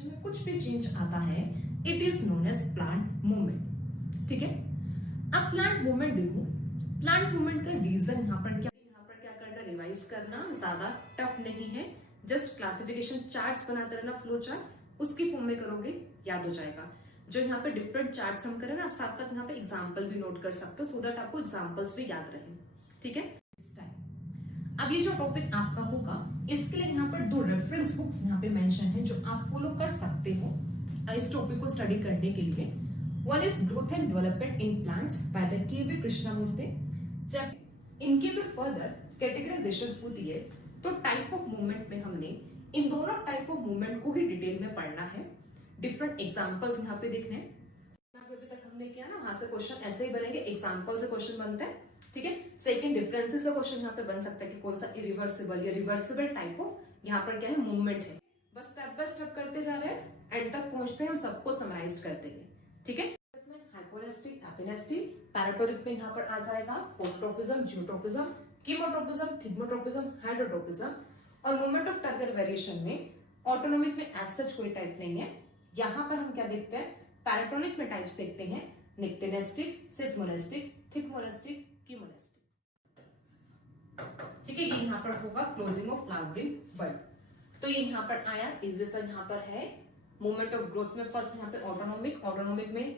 Classification में कुछ भी चेंज आता है it is known as plant movement. ठीक है, अब प्लांट मूवमेंट देखो, प्लांट मूवमेंट का रीजन यहाँ पर क्या करना, रिवाइज करना ज्यादा टफ नहीं है, जस्ट क्लासिफिकेशन चार्ट्स बनाते रहना, फ्लो चार्ट उसकी फॉर्म में करोगे याद हो जाएगा। जो यहाँ पे डिफरेंट चार्ट्स हम करें ना, आप साथ साथ यहाँ पे एग्जाम्पल भी नोट कर सकते हो सो दैट आपको एग्जाम्पल्स भी याद रहे। ठीक है, अब ये जो टॉपिक आपका होगा इसके लिए यहाँ पर दो रेफरेंस बुक्स यहाँ पे मेंशन है जो आप फॉलो कर सकते हो इस टॉपिक को स्टडी करने के लिए। One is growth and development in plants by the K V. Krishnamurthy. जब इनके भी फर्दर कैटेगराइजेशन होती है तो टाइप ऑफ मूवमेंट में हमने इन दोनों टाइप ऑफ मूवमेंट को ही डिटेल में पढ़ना है। डिफरेंट एग्जांपल्स यहाँ पे देखने हैं, अभी तक हमने किया ना, वहां से क्वेश्चन ऐसे ही बनेंगे, एग्जांपल से क्वेश्चन बनते हैं। ठीक है, सेकंड डिफरेंसेस से क्वेश्चन यहाँ पे बन सकता है कि कौन सा इरिवर्सिबल या रिवर्सिबल टाइप ऑफ यहाँ पर क्या है मूवमेंट है। बस स्टेप बाय स्टेप करते जा रहे हैं, एंड तक पहुंचते हैं, हम सबको समराइज कर देंगे। ठीक है, इसमें हाइपोनेस्टिक, एपिनेस्टिक, पैराटोरिक में यहाँ पर आ जाएगा होमोट्रोपिज्म, जियोट्रोपिज्म, कीमोट्रोपिज्म, थिग्मोट्रोपिज्म, हाइड्रोट्रोपिज्म। और मूवमेंट ऑफ टर्गर वेरिएशन में ऑटोनोमिक में एज सच कोई टाइप नहीं है। यहाँ पर हम क्या देखते हैं, पैराटोनिक में टाइप्स देखते हैं, निक्टेनेस्टिक, सिस्मोनेस्टिक, थिकमोनेस्टिक, कीमोनेस्टिक। ठीक है, ये यहाँ पर होगा क्लोजिंग ऑफ फ्लावरिंग बड। तो ये यहाँ पर आया, इज यहाँ पर है मूवमेंट ऑफ ग्रोथ में फर्स्ट यहाँ पे ऑटोनोमिक में।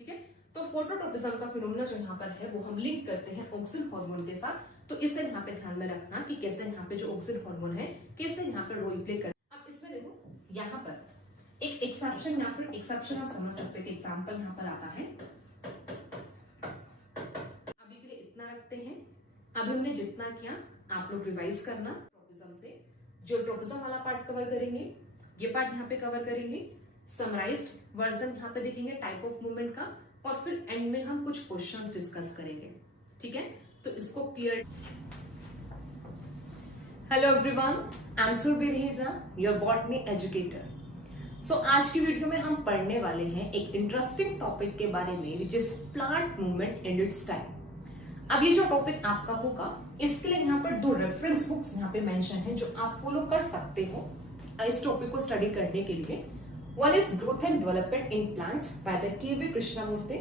ठीक है, तो फोटोट्रोपिज्म का फिनोमेना जो यहाँ पर है वो हम लिंक करते हैं ऑक्सिन हार्मोन के साथ। तो इसे यहाँ पे ध्यान में रखना कि कैसे यहाँ पे जो ऑक्सिन हार्मोन है कैसे यहाँ पे रोल प्ले कर। अब इसमें देखो यहाँ पर एक एक्सेप्शन, या फिर एक्सेप्शन आप समझ सकते हो कि एग्जांपल यहाँ पर आता है। अभी के लिए इतना रखते हैं, अभी हमने जितना किया आप लोग रिवाइज करना। ट्रोपिज्म से जो ट्रोपिज्म वाला पार्ट कवर करेंगे, ये पार्ट यहाँ पे कवर करेंगे, समराइज्ड वर्जन यहाँ पे देखेंगे टाइप ऑफ मूवमेंट का, और फिर एंड में हम कुछ क्वेश्चंस डिस्कस करेंगे। ठीक है, तो इसको clear. Hello everyone, I am Surbhi Raheja, your botany educator. So आज की वीडियो में हम पढ़ने वाले हैं एक इंटरेस्टिंग टॉपिक के बारे में which is plant movement and it's type. अब ये जो टॉपिक आपका होगा इसके लिए यहाँ पर दो रेफरेंस बुक्स यहाँ पे मेंशन है जो आप फॉलो कर सकते हो इस टॉपिक को स्टडी करने के लिए। One is growth and development in plants by the K V. Krishnamurthy,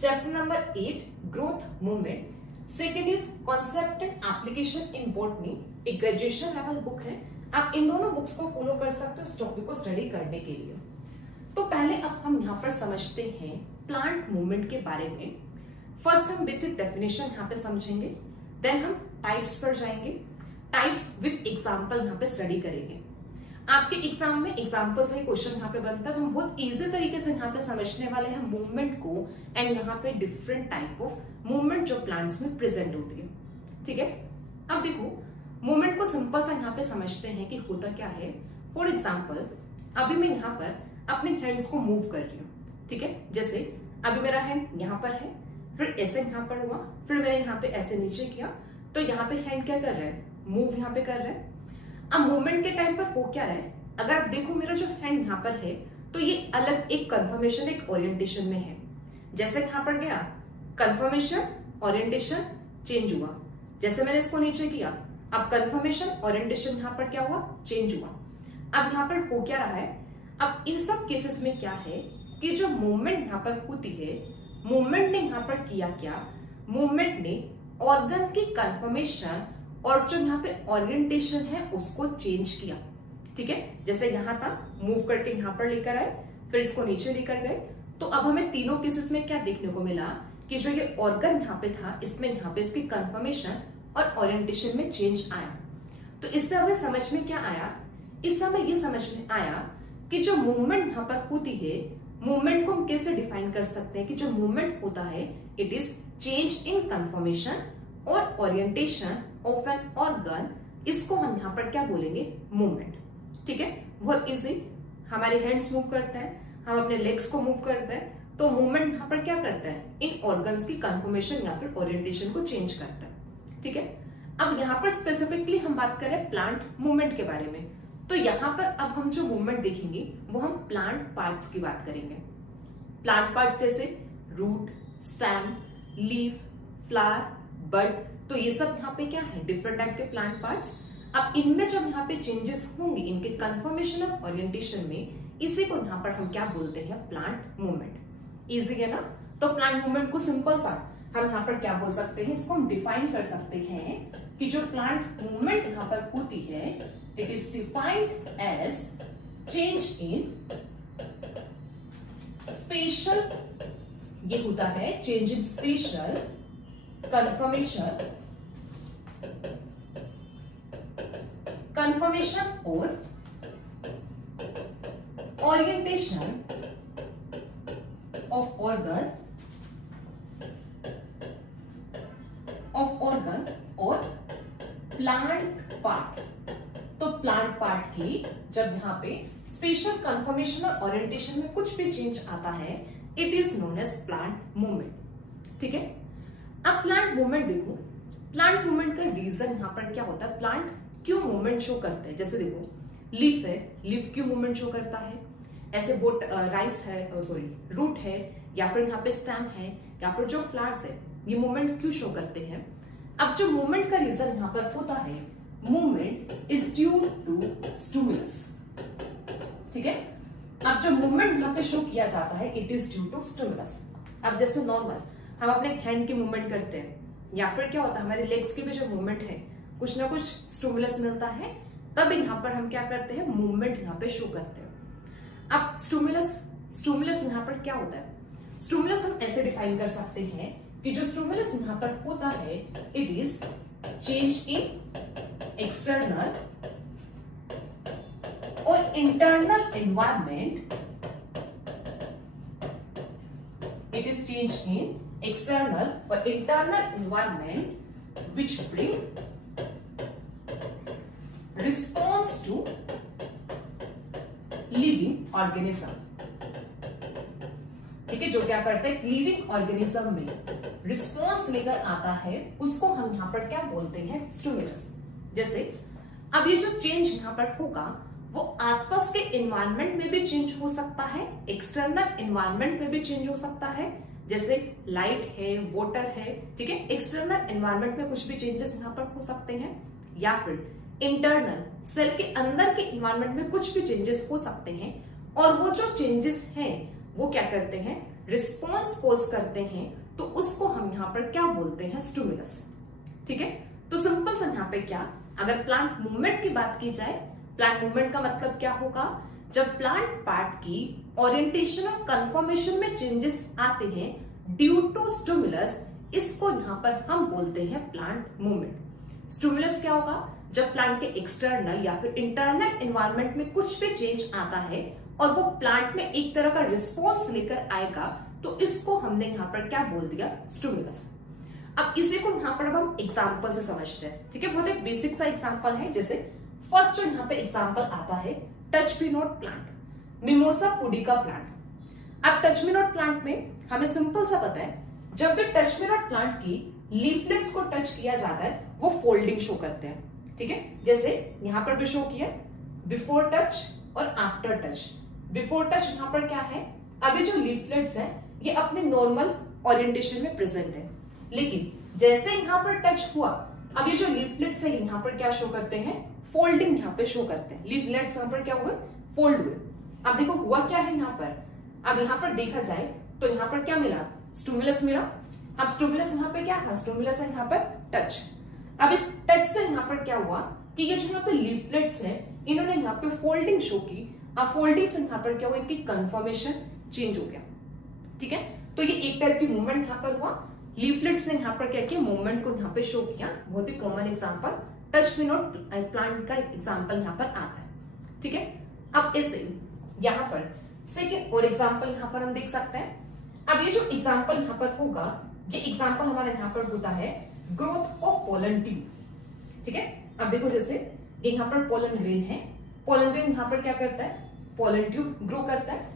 chapter number 8 growth movement. Second is concept and application in botany, एक ग्रेजुएशन लेवल बुक है। आप इन दोनों बुक्स को फॉलो कर सकते हो इस टॉपिक को स्टडी करने के लिए। तो पहले अब हम यहाँ पर समझते हैं प्लांट मूवमेंट के बारे में। फर्स्ट हम बेसिक डेफिनेशन यहाँ पे समझेंगे, देन हम टाइप्स पर जाएंगे, टाइप्स विद एग्जांपल यहाँ पे स्टडी करेंगे। आपके एग्जाम में एग्जांपल से क्वेश्चन यहाँ पे बनता है, तो हम बहुत इजी तरीके से यहाँ पे समझने वाले हैं मूवमेंट को, एंड यहाँ पे डिफरेंट टाइप ऑफ मूवमेंट जो प्लांट्स में प्रेजेंट होती है। ठीक है, अब देखो मूवमेंट को सिंपल सा यहाँ पे समझते हैं कि होता क्या है। फॉर एग्जाम्पल अभी मैं यहाँ पर अपने हैंड्स को मूव कर रही हूँ। ठीक है, जैसे अभी मेरा हैंड यहाँ पर है, फिर ऐसे यहाँ पर हुआ, फिर मैंने यहाँ पे ऐसे नीचे किया, तो यहाँ पे हैंड क्या कर रहा है, मूव यहाँ पे कर रहा है। अब मूवमेंट के टाइम पर हो क्या रहा है, अगर आप देखो मेरा जो हैंड यहाँ पर है तो ये अलग एक कन्फर्मेशन, एक ओरिएंटेशन में है। जैसे यहाँ पर गया कन्फर्मेशन, ओरिएंटेशन चेंज हुआ, जैसे मैंने इसको नीचे किया अब कन्फर्मेशन, ओरिएंटेशन यहाँ पर क्या हुआ, चेंज हुआ। अब यहाँ पर हो क्या रहा है, अब इन सब केसेस में क्या है कि जो मूवमेंट यहाँ पर होती है, मूवमेंट ने यहाँ पर किया क्या, मूवमेंट ने ऑर्गन की कन्फर्मेशन और जो यहाँ पे ओरिएंटेशन है उसको चेंज किया। ठीक है, जैसे यहाँ था मूव करके यहाँ पर लेकर आए, फिर इसको नीचे लेकर गए। तो अब हमें तीनों केसेस में क्या देखने को मिला कि जो ये ऑर्गन यहाँ पे था इसमें यहाँ पे इसकी कन्फर्मेशन और ओरिएंटेशन में चेंज आया। तो इससे हमें समझ में क्या आया, इससे हमें ये समझ में आया कि जो मूवमेंट यहाँ पर होती है, मूवमेंट को हम कैसे डिफाइन कर सकते हैं कि जो मूवमेंट होता है it is change in conformation और ओरिएंटेशन ऑफ एन ऑर्गन। इसको हम यहाँ पर क्या बोलेंगे, मूवमेंट। ठीक है, बहुत इजी, हमारे हैंड्स मूव करते हैं, हम अपने लेग्स को मूव करते हैं, तो मूवमेंट यहाँ पर क्या करता है, इन ऑर्गन्स की कन्फर्मेशन या फिर ओरिएंटेशन को चेंज करता है। ठीक है, अब यहाँ पर स्पेसिफिकली हम बात करें प्लांट मूवमेंट के बारे में, तो यहाँ पर अब हम जो मूवमेंट देखेंगे वो हम प्लांट पार्ट्स की बात करेंगे। प्लांट पार्ट्स जैसे रूट, स्टेम, लीफ, फ्लावर, बड, तो ये सब यहाँ पे क्या है, डिफरेंट टाइप के प्लांट पार्ट्स। अब इनमें जब यहाँ पे चेंजेस होंगे इनके कंफर्मेशन और ओरिएंटेशन में, इसी को यहाँ पर हम क्या बोलते हैं, प्लांट मूवमेंट। इजी है ना। तो प्लांट मूवमेंट को सिंपल सा हम यहाँ पर क्या बोल सकते हैं, इसको हम डिफाइन कर सकते हैं कि जो प्लांट मूवमेंट यहाँ पर होती है, it is defined as change in spatial, ये होता है चेंज इन स्पेशल कंफर्मेशन और ओरिएंटेशन ऑफ ऑर्गन और प्लांट पार्ट। तो प्लांट पार्ट की जब यहाँ पे स्पेशल कंफर्मेशन और ओरिएंटेशन में कुछ भी चेंज आता है, it is known as plant movement. ठीक है। अब प्लांट मूवमेंट देखो, प्लांट मूवमेंट का रीजन यहाँ पर क्या होता है, प्लांट क्यों मूवमेंट शो करते हैं। जैसे देखो लीफ है, लीफ क्यों मूवमेंट शो करता है, ऐसे वो राइस है, सॉरी रूट है, या फिर यहाँ पे स्टेम है, या फिर जो फ्लावर्स है, ये मूवमेंट क्यों शो करते हैं। अब जो मूवमेंट का रीजन यहाँ पर होता है, movement is due to stimulus. ठीक है। अब जो मूवमेंट यहाँ पे शो किया जाता है, it is due to stimulus. अब जैसे नॉर्मल हम अपने हैंड की मूवमेंट करते हैं, या फिर क्या होता है हमारे लेग्स की भी जो मूवमेंट है, कुछ ना कुछ स्टिमुलस मिलता है, तब यहाँ पर हम क्या करते हैं, मूवमेंट यहाँ पे शो करते हैं। अब स्टिमुलस यहाँ पर क्या होता है, स्टिमुलस हम ऐसे डिफाइन कर सकते हैं कि जो स्टिमुलस यहाँ पर होता है, it is change in external और internal environment, it is change in external or internal environment which bring response to living organism। ठीक है। जो क्या करते हैं, लिविंग ऑर्गेनिज्म में रिस्पॉन्स लेकर आता है, उसको हम यहाँ पर क्या बोलते हैं, स्टिमुलस। जैसे अब ये जो चेंज यहाँ पर होगा, वो आसपास के एनवायरनमेंट में भी चेंज हो सकता है, एक्सटर्नल एनवायरनमेंट में भी चेंज हो सकता है, जैसे लाइट है, वाटर है। ठीक है। एक्सटर्नल एनवायरनमेंट में कुछ भी चेंजेस यहाँ पर हो सकते हैं, या फिर इंटरनल सेल के अंदर के एनवायरनमेंट में कुछ भी चेंजेस हो सकते हैं, और वो जो चेंजेस हैं वो क्या करते हैं, रिस्पॉन्स कोज करते हैं, तो उसको हम यहाँ पर क्या बोलते हैं, स्टिमुलस। ठीक है। तो सिंपल सा यहाँ पे क्या, अगर प्लांट मूवमेंट की बात की जाए, प्लांट मूवमेंट का मतलब क्या होगा, जब प्लांट पार्ट की ओरिएंटेशन और कंफर्मेशन में चेंजेस आते हैं ड्यू टू स्टिमुलस, इसको यहाँ पर हम बोलते हैं प्लांट मूवमेंट। स्टिमुलस क्या होगा, जब प्लांट के एक्सटर्नल या फिर इंटरनल एनवायरनमेंट में कुछ भी चेंज आता है और वो प्लांट में एक तरह का रिस्पॉन्स लेकर आएगा, तो इसको हमने यहाँ पर क्या बोल दिया, स्टिमुलस। अब इसी को यहाँ पर अब हम एग्जाम्पल से समझते हैं। ठीक है। बहुत एक बेसिक सा एग्जाम्पल है। जैसे फर्स्ट जो यहाँ पे एग्जाम्पल आता है, touch me not plant, mimosa pudica plant. अब टच मी नॉट प्लांट में हमें सिंपल सा पता है, जब भी टच मी नॉट प्लांट की लीफलेट्स को टच किया जाता है, वो फोल्डिंग शो करते हैं। ठीक है। जैसे यहाँ पर भी शो किया, बिफोर टच और आफ्टर टच। बिफोर टच यहाँ पर क्या है, अभी जो लीफलेट्स है ये अपने नॉर्मल ओरिएंटेशन में प्रेजेंट है, लेकिन जैसे यहाँ पर टच हुआ, अब ये जो लीफलेट्स है यहाँ पर क्या शो करते हैं, फोल्डिंग यहाँ पे शो करते हैं। लीफलेट्स यहाँ पर क्या हुए, फोल्ड हुए। अब देखो हुआ क्या है यहाँ पर, अब यहाँ पर देखा जाए तो यहाँ पर क्या मिला, स्टिमुलस मिला। अब स्टिमुलस यहाँ पे क्या था, स्टिमुलस है यहाँ पर टच। अब इस टच से यहाँ पर क्या हुआ कि ये जो यहाँ पे लीफलेट्स हैं, इन्होंने यहाँ पे फोल्डिंग शो की। अब फोल्डिंग से यहाँ पर क्या हुआ, इनकी कंफर्मेशन चेंज हो गया। ठीक है। तो ये एक टाइप की मूवमेंट यहाँ पर हुआ, लीफलेट्स ने यहाँ पर क्या किया, मूवमेंट को यहाँ पे शो किया। बहुत ही common example touch me not plant का एग्जांपल यहाँ पर आता है। ठीक है। अब इसे यहाँ पर सेकेंड और एग्जांपल यहाँ पर हम देख सकते हैं। अब ये जो एग्जांपल यहाँ पर होगा, ये एग्जांपल हमारा यहाँ पर होता है ग्रोथ ऑफ पोलन ट्यूब। ठीक है। अब देखो जैसे यहाँ पर पोलन ग्रेन है, पोलन ग्रेन यहाँ पर क्या करता है, पोलन ट्यूब ग्रो करता है,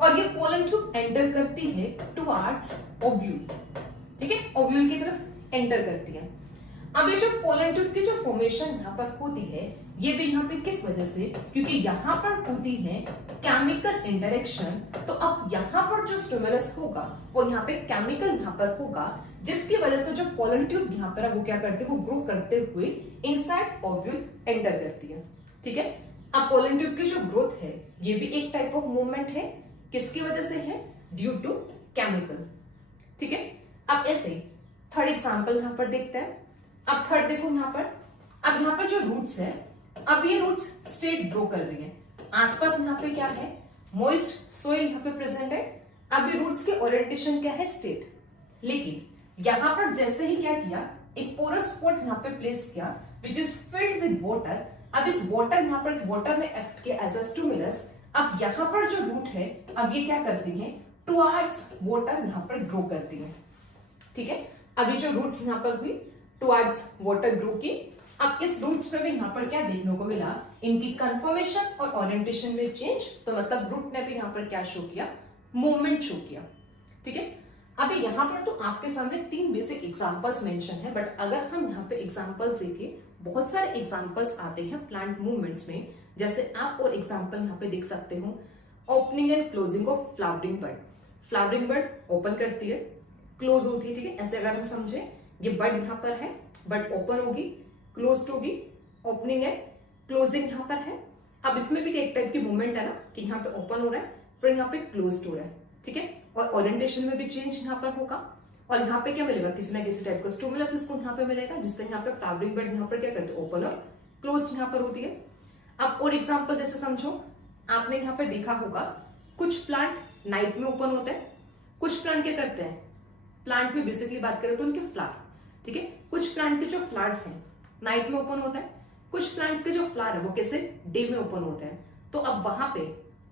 और ये पोलन ट्यूब एंटर करती है टुवर्ड्स ओव्यूल। ठीक है। ओव्यूल की तरफ एंटर करती है। अब ये जो पोलन ट्यूब की जो फॉर्मेशन यहाँ पर होती है ये भी यहाँ पे किस वजह से, क्योंकि यहाँ पर होती है केमिकल इंटरेक्शन। तो अब यहाँ पर जो स्टिमुलस होगा वो यहाँ पे केमिकल यहाँ पर होगा, जिसकी वजह से जो पोलन ट्यूब यहाँ पर है वो क्या करते हैं, वो ग्रो करते हुए इनसाइड ओव्यूल एंटर करती है। ठीक है, अब पोलन ट्यूब की जो ग्रोथ है ये भी एक टाइप ऑफ मूवमेंट है, किसकी वजह से है, ड्यू टू केमिकल। ठीक है, अब ऐसे थर्ड एग्जांपल यहाँ पर देखते हैं। अब थर्ड देखो यहाँ पर, अब यहाँ पर जो रूट्स है, अब ये रूट्स स्ट्रेट ग्रो कर रही है, आसपास यहाँ पे क्या है, मॉइस्ट सोइल यहाँ पे प्रेजेंट है। अब ये रूट्स के ओरिएंटेशन क्या है, स्ट्रेट, लेकिन यहाँ पर जैसे ही क्या किया, एक पोरस स्पॉट यहाँ पे प्लेस किया which is filled with water. अब इस वाटर यहाँ पर वाटर ने एक्ट किया एज अ स्टिमुलस। अब यहाँ पर जो रूट है अब ये क्या करती है, टुवर्ड्स वाटर यहाँ पर ग्रो करती है। ठीक है, अभी जो रूट्स यहाँ पर हुई टुवर्ड्स वाटर ग्रो की। अब इस रूट्स पे भी यहाँ पर क्या देखने को मिला, इनकी कंफर्मेशन और ओरिएंटेशन में चेंज। तो मतलब रूट ने भी यहाँ पर क्या शो किया, मूवमेंट शो किया। ठीक है, अभी यहाँ पर तो आपके सामने 3 बेसिक एग्जांपल्स मेंशन है, बट अगर हम यहाँ पे एग्जांपल्स देखें, बहुत सारे एग्जांपल्स आते हैं प्लांट मूवमेंट्स में। जैसे आप और एग्जांपल यहाँ पे देख सकते हो, opening and closing of flowering bird. Flowering bird open करती है, क्लोज होती है। ठीक है, ऐसे अगर हम समझे, ये बर्ड यहाँ पर है, बर्ड ओपन होगी, क्लोज होगी, ओपनिंग है, क्लोजिंग यहाँ पर है। अब इसमें भी एक टाइप की मूवमेंट है ना, कि यहाँ पे ओपन हो रहा है फिर यहाँ पे क्लोज हो रहा है। ठीक है, और ओरिएंटेशन में भी चेंज यहाँ पर होगा, और यहाँ पे क्या मिलेगा, किसी ना किसी टाइप का स्टिमुलस इसको यहाँ पे मिलेगा, जिससे यहाँ पे फ्लावरिंग बर्ड यहाँ पर क्या करते हैं, ओपन और क्लोज यहाँ पर होती है। अब और एग्जाम्पल जैसे समझो, आपने यहाँ पे देखा होगा कुछ प्लांट नाइट में ओपन होते हैं, कुछ प्लांट क्या करते हैं, प्लांट में बेसिकली बात करें तो उनके फ्लावर। ठीक है, कुछ प्लांट के जो फ्लावर्स हैं नाइट में ओपन होता है, कुछ प्लांट्स के जो फ्लावर है वो कैसे, डे में ओपन होते हैं। तो अब वहां पे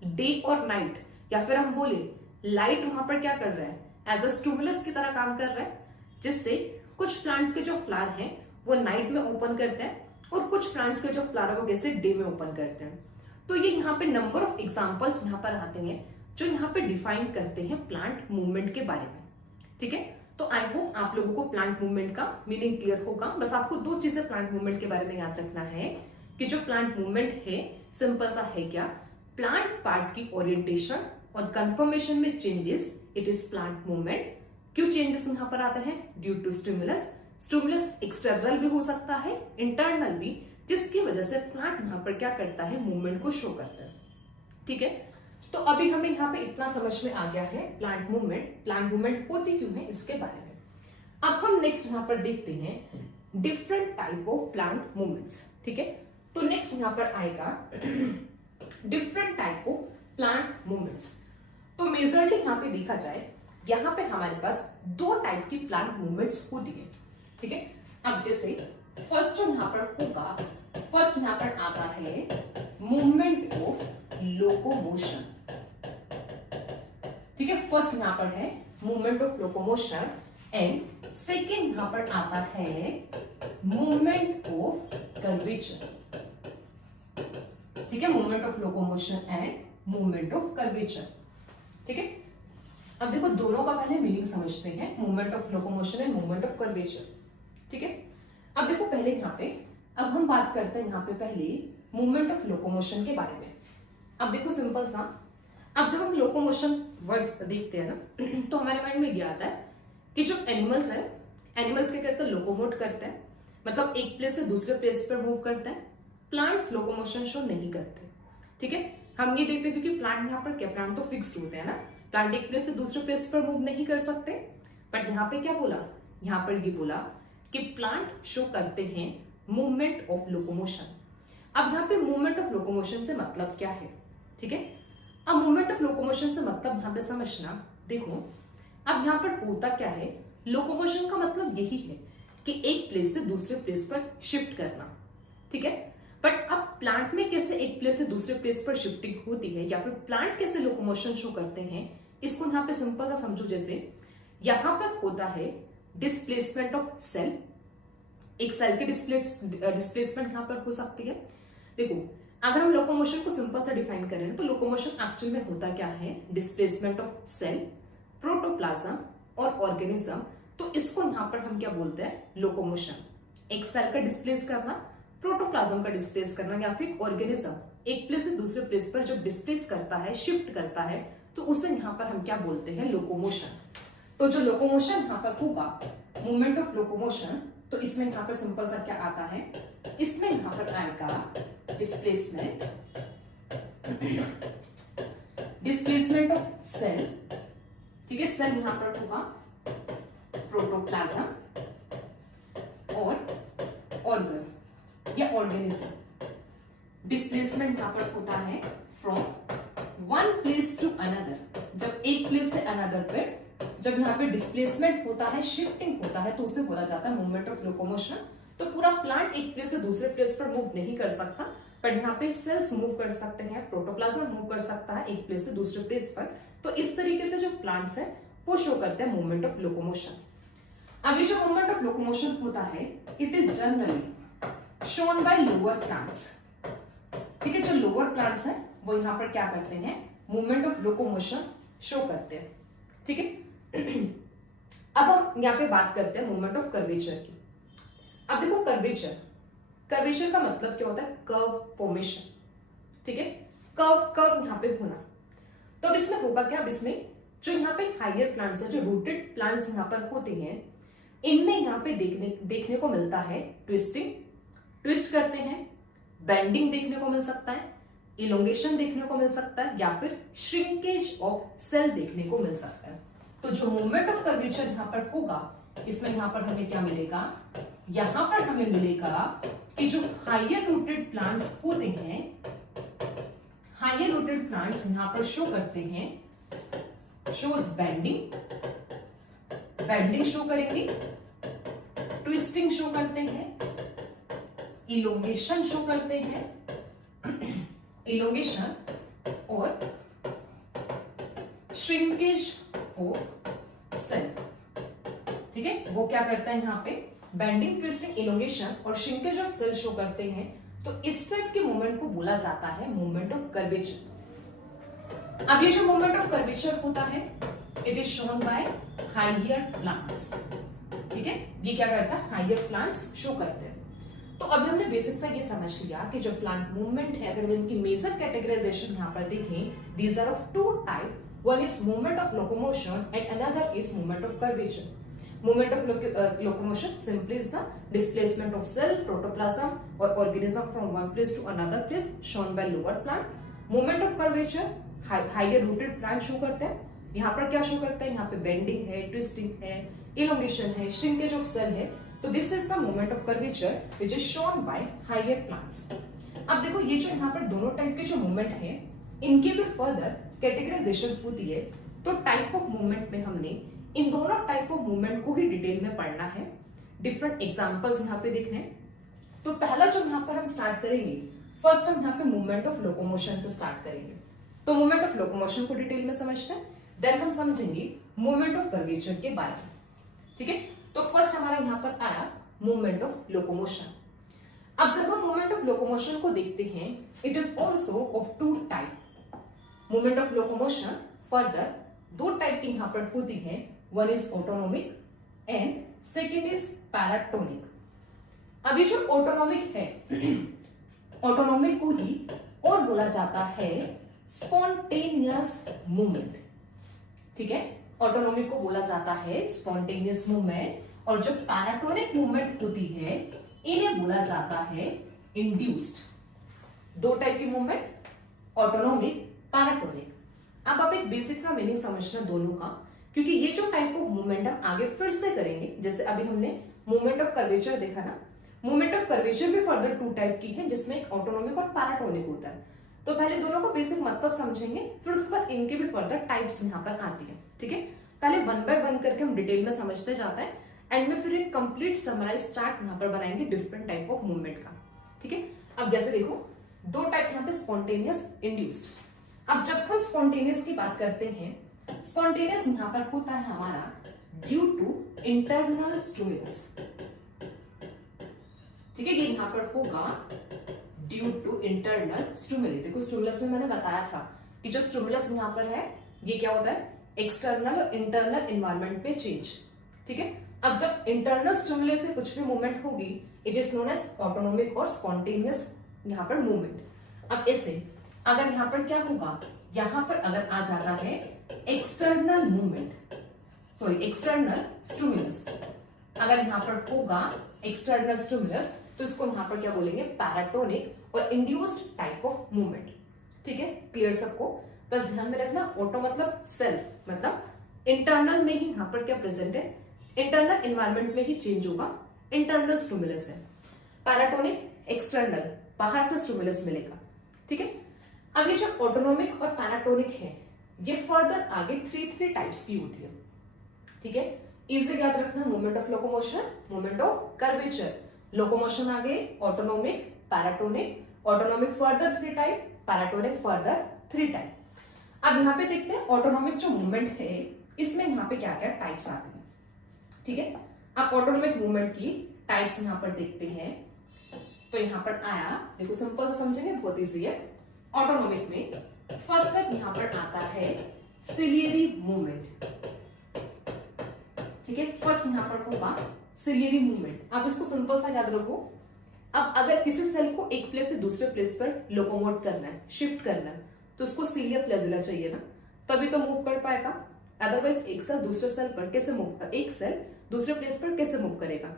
डे और नाइट, या फिर हम बोले लाइट वहां पर क्या कर रहा है, एज अ स्टिमुलस की तरह काम कर रहा है, जिससे कुछ प्लांट्स के जो फ्लावर हैं वो नाइट में ओपन करते हैं, और कुछ प्लांट्स के जो फ्लावर है वो कैसे, डे में ओपन करते हैं। तो ये यहाँ पे नंबर ऑफ एग्जाम्पल्स यहाँ पर आते हैं जो यहाँ पे डिफाइन करते हैं प्लांट मूवमेंट के बारे में। ठीक है, तो आई होप आप लोगों को प्लांट मूवमेंट का मीनिंग क्लियर होगा। बस आपको 2 चीजें प्लांट मूवमेंट के बारे में याद रखना है कि जो प्लांट मूवमेंट है सिंपल सा है क्या, प्लांट पार्ट की ओरिएंटेशन और कंफर्मेशन में changes, it is plant movement. क्यों चेंजेस यहाँ पर आते हैं, due to stimulus. Stimulus external भी हो सकता है, इंटरनल भी, जिसकी वजह से प्लांट यहाँ पर क्या करता है, मूवमेंट को शो करता है। ठीक है, तो अभी हमें यहाँ पे इतना समझ में आ गया है प्लांट मूवमेंट होती क्यों है इसके बारे में। अब हम नेक्स्ट यहाँ पर देखते हैं different type of plant movements. ठीक है, तो नेक्स्ट यहाँ पर आएगा different type of plant movements. तो मेजरली यहाँ पे देखा जाए, यहाँ पे हमारे पास 2 टाइप की प्लांट मूवमेंट्स होती है। ठीक है, अब जैसे फर्स्ट जो यहाँ पर होगा, फर्स्ट यहाँ पर आता है मूवमेंट ऑफ लोकोमोशन। ठीक है, फर्स्ट यहाँ पर है movement of locomotion, and second यहाँ पर आता है मूवमेंट ऑफ कर्वेचर। ठीक है, movement of locomotion and movement of curvature. ठीक है, अब देखो दोनों का पहले मीनिंग समझते हैं, movement of locomotion and movement of curvature. ठीक है, अब देखो पहले यहाँ पे, अब हम बात करते हैं यहाँ पे पहले मूवमेंट ऑफ लोकोमोशन के बारे में। अब देखो सिंपल सा, अब जब हम लोकोमोशन वर्ड्स देखते हैं ना, तो हमारे माइंड में ये आता है कि जो एनिमल्स है, एनिमल्स क्या करते हैं, लोकोमोट करते हैं, मतलब एक प्लेस से दूसरे प्लेस पर मूव करते हैं। प्लांट्स लोकोमोशन शो नहीं करते। ठीक है, हम ये देखते हैं क्योंकि प्लांट यहाँ पर क्या, प्लांट तो फिक्स्ड होते हैं ना, प्लांट एक प्लेस से दूसरे प्लेस पर मूव नहीं कर सकते। बट यहाँ पे क्या बोला, यहाँ पर ये बोला कि प्लांट शो करते हैं मूवमेंट ऑफ लोकोमोशन। अब यहाँ पे मूवमेंट ऑफ लोकोमोशन से मतलब क्या है, ठीक है, अब मूवमेंट ऑफ लोकोमोशन से मतलब यहाँ पे समझना, देखो अब यहाँ पर होता क्या है, लोकोमोशन का मतलब यही है कि एक प्लेस से दूसरे प्लेस पर शिफ्ट करना। ठीक है, बट अब प्लांट में कैसे एक प्लेस से दूसरे प्लेस पर शिफ्टिंग होती है, या फिर प्लांट कैसे लोकोमोशन शो करते हैं, इसको यहाँ पे सिंपल सा समझो। जैसे यहाँ पर होता है डिस्प्लेसमेंट ऑफ सेल, एक सेल की डिस्प्लेसमेंट यहाँ पर हो सकती है। देखो अगर हम लोकोमोशन को सिंपल सा डिफाइन करें तो लोकोमोशन एक्चुअल में होता क्या है, डिस्प्लेसमेंट ऑफ सेल, प्रोटोप्लाज्म और ऑर्गेनिज्म। तो इसको यहाँ पर हम क्या बोलते हैं, लोकोमोशन। एक सेल का डिस्प्लेस करना, प्रोटोप्लाज्म का डिस्प्लेस करना, या फिर ऑर्गेनिज्म एक प्लेस से दूसरे प्लेस पर जब डिस्प्लेस करता है, शिफ्ट करता है, तो उसे यहाँ पर हम क्या बोलते हैं, लोकोमोशन। तो जो लोकोमोशन यहाँ पर होगा, मूवमेंट ऑफ लोकोमोशन, तो इसमें यहाँ पर सिंपल सा क्या आता है, इसमें यहाँ पर आएगा डिस्प्लेसमेंट, डिस्प्लेसमेंट ऑफ सेल, ठीक है। सेल यहाँ पर होगा प्रोटोप्लाज्म और ऑर्गन या ऑर्गेनिज्म। डिस्प्लेसमेंट यहाँ पर होता है from one place to another, जब एक प्लेस से अनदर पे जब यहाँ पे डिस्प्लेसमेंट होता है, शिफ्टिंग होता है, तो उसे बोला जाता है मूवमेंट ऑफ लोकोमोशन। तो पूरा प्लांट एक प्लेस से दूसरे प्लेस पर मूव नहीं कर सकता, पर यहाँ पे सेल्स मूव कर सकते हैं, प्रोटोप्लाज्म मूव कर सकता है एक प्लेस से दूसरे प्लेस पर। तो इस तरीके से जो प्लांट्स है वो शो करते हैं मूवमेंट ऑफ लोकोमोशन। अब ये जो मूवमेंट ऑफ लोकोमोशन होता है, it is generally shown by lower plants, ठीक है। जो लोअर प्लांट्स है वो यहाँ पर क्या करते हैं, मूवमेंट ऑफ लोकोमोशन शो करते हैं, ठीक है। अब हम यहाँ पे बात करते हैं मूवमेंट ऑफ कर्वेचर की। अब देखो कर्वेचर, कर्वेचर का मतलब क्या होता है, कर्व फॉर्मेशन, ठीक है। कर्व यहाँ पे होना। तो अब इसमें होगा क्या, अब इसमें जो यहाँ पे हायर प्लांट्स है, जो रूटेड प्लांट्स यहाँ पर होते हैं, इनमें यहाँ पे देखने को मिलता है ट्विस्टिंग, ट्विस्ट करते हैं, बेंडिंग देखने को मिल सकता है, इलोंगेशन देखने को मिल सकता है, या फिर श्रिंकेज ऑफ सेल देखने को मिल सकता है। तो जो मूवमेंट ऑफ कर्वेचर यहाँ पर होगा, इसमें यहाँ पर हमें क्या मिलेगा, यहाँ पर हमें मिलेगा कि जो हायर रूटेड प्लांट्स होते हैं, हायर रूटेड प्लांट्स यहाँ पर शो करते हैं, शोज बेंडिंग, बेंडिंग शो करेंगे, ट्विस्टिंग शो करते हैं, इलोंगेशन शो करते हैं, इलोंगेशन और श्रिंकेज ऑफ सेल, ठीक है। वो क्या करता है, यहाँ पे बेंडिंग, ट्विस्टिंग, इलोंगेशन और श्रिंकेज ऑफ सेल शो करते हैं। तो इस टाइप के मूवमेंट को बोला जाता है मूवमेंट ऑफ कर्वेचर। अब ये जो मूवमेंट ऑफ कर्वेचर होता है, it is shown by higher plants, ठीक है। ये क्या करता है, हायर प्लांट्स शो करते हैं। तो अभी हमने बेसिक सा ये समझ लिया कि जो प्लांट मूवमेंट है, अगर हम इनकी मेजर कैटेगराइजेशन यहाँ पर देखें, these are of two type, one is movement of locomotion and another is movement of curvature. Movement of locomotion simply is the displacement of cell, protoplasm or organism from one place to another place shown by lower plant. Movement of curvature higher rooted plant show करते हैं। यहाँ पर क्या show करता है, यहाँ पे bending है, ट्विस्टिंग है, इलोंगेशन है, श्रिंकेज ऑफ सेल है। तो this is the movement of curvature which is shown by higher plants. अब देखो ये जो यहाँ पर दोनों टाइप के जो मूवमेंट है, इनके भी फर्दर कैटेगराइजेशन होती है। तो टाइप ऑफ मूवमेंट में हमने इन दोनों टाइप ऑफ मूवमेंट को ही डिटेल में पढ़ना है, डिफरेंट एग्जांपल्स यहाँ पे देखने। तो पहला जो यहाँ पर हम स्टार्ट करेंगे, फर्स्ट हम यहाँ पे मूवमेंट ऑफ लोकोमोशन से स्टार्ट करेंगे। तो मूवमेंट ऑफ लोकोमोशन को डिटेल में समझते हैं, देन हम समझेंगे मूवमेंट ऑफ कर्वेचर के बारे में, ठीक है। तो फर्स्ट हमारा यहाँ पर आया मूवमेंट ऑफ लोकोमोशन। अब जब हम मूवमेंट ऑफ लोकोमोशन को देखते हैं, it is also of two type. Movement of locomotion further दो टाइप की यहाँ पर होती है, one is autonomic and second is paratonic. अभी जो ऑटोनोमिक है, ऑटोनोमिक को ही और बोला जाता है स्पॉन्टेनियस मूवमेंट, ठीक है। ऑटोनोमिक को बोला जाता है स्पॉन्टेनियस मूवमेंट, और जो पैराटोनिक मूवमेंट होती है इन्हें बोला जाता है इंड्यूस्ड। दो टाइप की मूवमेंट, ऑटोनोमिक, पैराटोनिक। अब आप एक बेसिक का मीनिंग समझना दोनों का, क्योंकि ये जो टाइप ऑफ मूवमेंट हम आगे फिर से करेंगे। जैसे अभी हमने मूवमेंट ऑफ कर्वेचर देखा ना, मूवमेंट ऑफ कर्वेचर भी फर्दर टू टाइप की है, जिसमें एक ऑटोनोमिक और पैराटोनिक होता है। तो पहले दोनों का बेसिक मतलब समझेंगे, फिर उसके बाद इनके भी फर्दर टाइप्स यहाँ पर आती है, ठीक है। पहले वन बाय वन करके हम डिटेल में समझते जाते हैं, एंड में फिर एक कंप्लीट समराइज चार्ट यहाँ पर बनाएंगे डिफरेंट टाइप ऑफ मूवमेंट का, ठीक है। अब जैसे देखो दो टाइप यहाँ पे स्पॉन्टेनियस, इंड्यूस्ड। अब जब हम स्पॉन्टेनियस की बात करते हैं, स्पॉन्टेनियस यहाँ पर होता है हमारा ड्यू टू इंटरनल स्टिमुलस, ठीक है। ये यहाँ पर होगा ड्यू टू इंटरनल स्टिमुलस। देखो स्टिमुलस में मैंने बताया था कि जो स्टिमुलस यहाँ पर है ये क्या होता है, एक्सटर्नल और इंटरनल एनवायरनमेंट पे चेंज, ठीक है। अब जब इंटरनल स्टिमुलस से कुछ भी मूवमेंट होगी, it is known as autonomic और स्पॉन्टेनियस यहाँ पर मूवमेंट। अब ऐसे अगर यहाँ पर क्या होगा, यहाँ पर अगर आ जाता है external movement, sorry external stimulus, अगर यहाँ पर होगा एक्सटर्नल स्टिमुलस तो इसको यहाँ पर क्या बोलेंगे, पैराटोनिक और इंड्यूस्ड टाइप ऑफ मूवमेंट। ठीक है, क्लियर सबको? बस ध्यान में रखना, ऑटो मतलब सेल्फ, मतलब इंटरनल में ही यहाँ पर क्या प्रेजेंट है, इंटरनल एनवायरमेंट में ही चेंज होगा, इंटरनल स्टिमुलस है। पैराटोनिक एक्सटर्नल, बाहर से स्टिमुलस मिलेगा। ठीक है, अब ये जो ऑटोनोमिक और पैराटोनिक है ये फर्दर आगे थ्री टाइप्स की होती है। ठीक है, इसे याद रखना, movement of locomotion, movement of curvature. Locomotion आगे autonomic, paratonic, autonomic further 3 type, paratonic further 3 type. अब यहाँ पे देखते हैं ऑटोनोमिक जो मूवमेंट है इसमें यहाँ पे क्या क्या टाइप्स आते हैं। ठीक है, अब ऑटोनोमिक मूवमेंट की टाइप्स यहाँ पर देखते हैं। तो यहाँ पर आया, देखो सिंपल से समझेंगे, बहुत इजी है। ऑटोनोमिक में फर्स्ट टाइप यहाँ पर आता है सिलियरी मूवमेंट। ठीक है, फर्स्ट यहाँ पर होगा सिलियरी मूवमेंट। आप इसको सिंपल सा याद रखो। अब अगर किसी सेल को एक प्लेस से दूसरे प्लेस पर लोकोमोट करना है, शिफ्ट करना है, तो उसको सीलिया फ्लैजिला चाहिए ना, तभी तो मूव कर पाएगा। अदरवाइज एक सेल दूसरे सेल पर कैसे मूव कर, एक सेल दूसरे प्लेस पर कैसे मूव करेगा।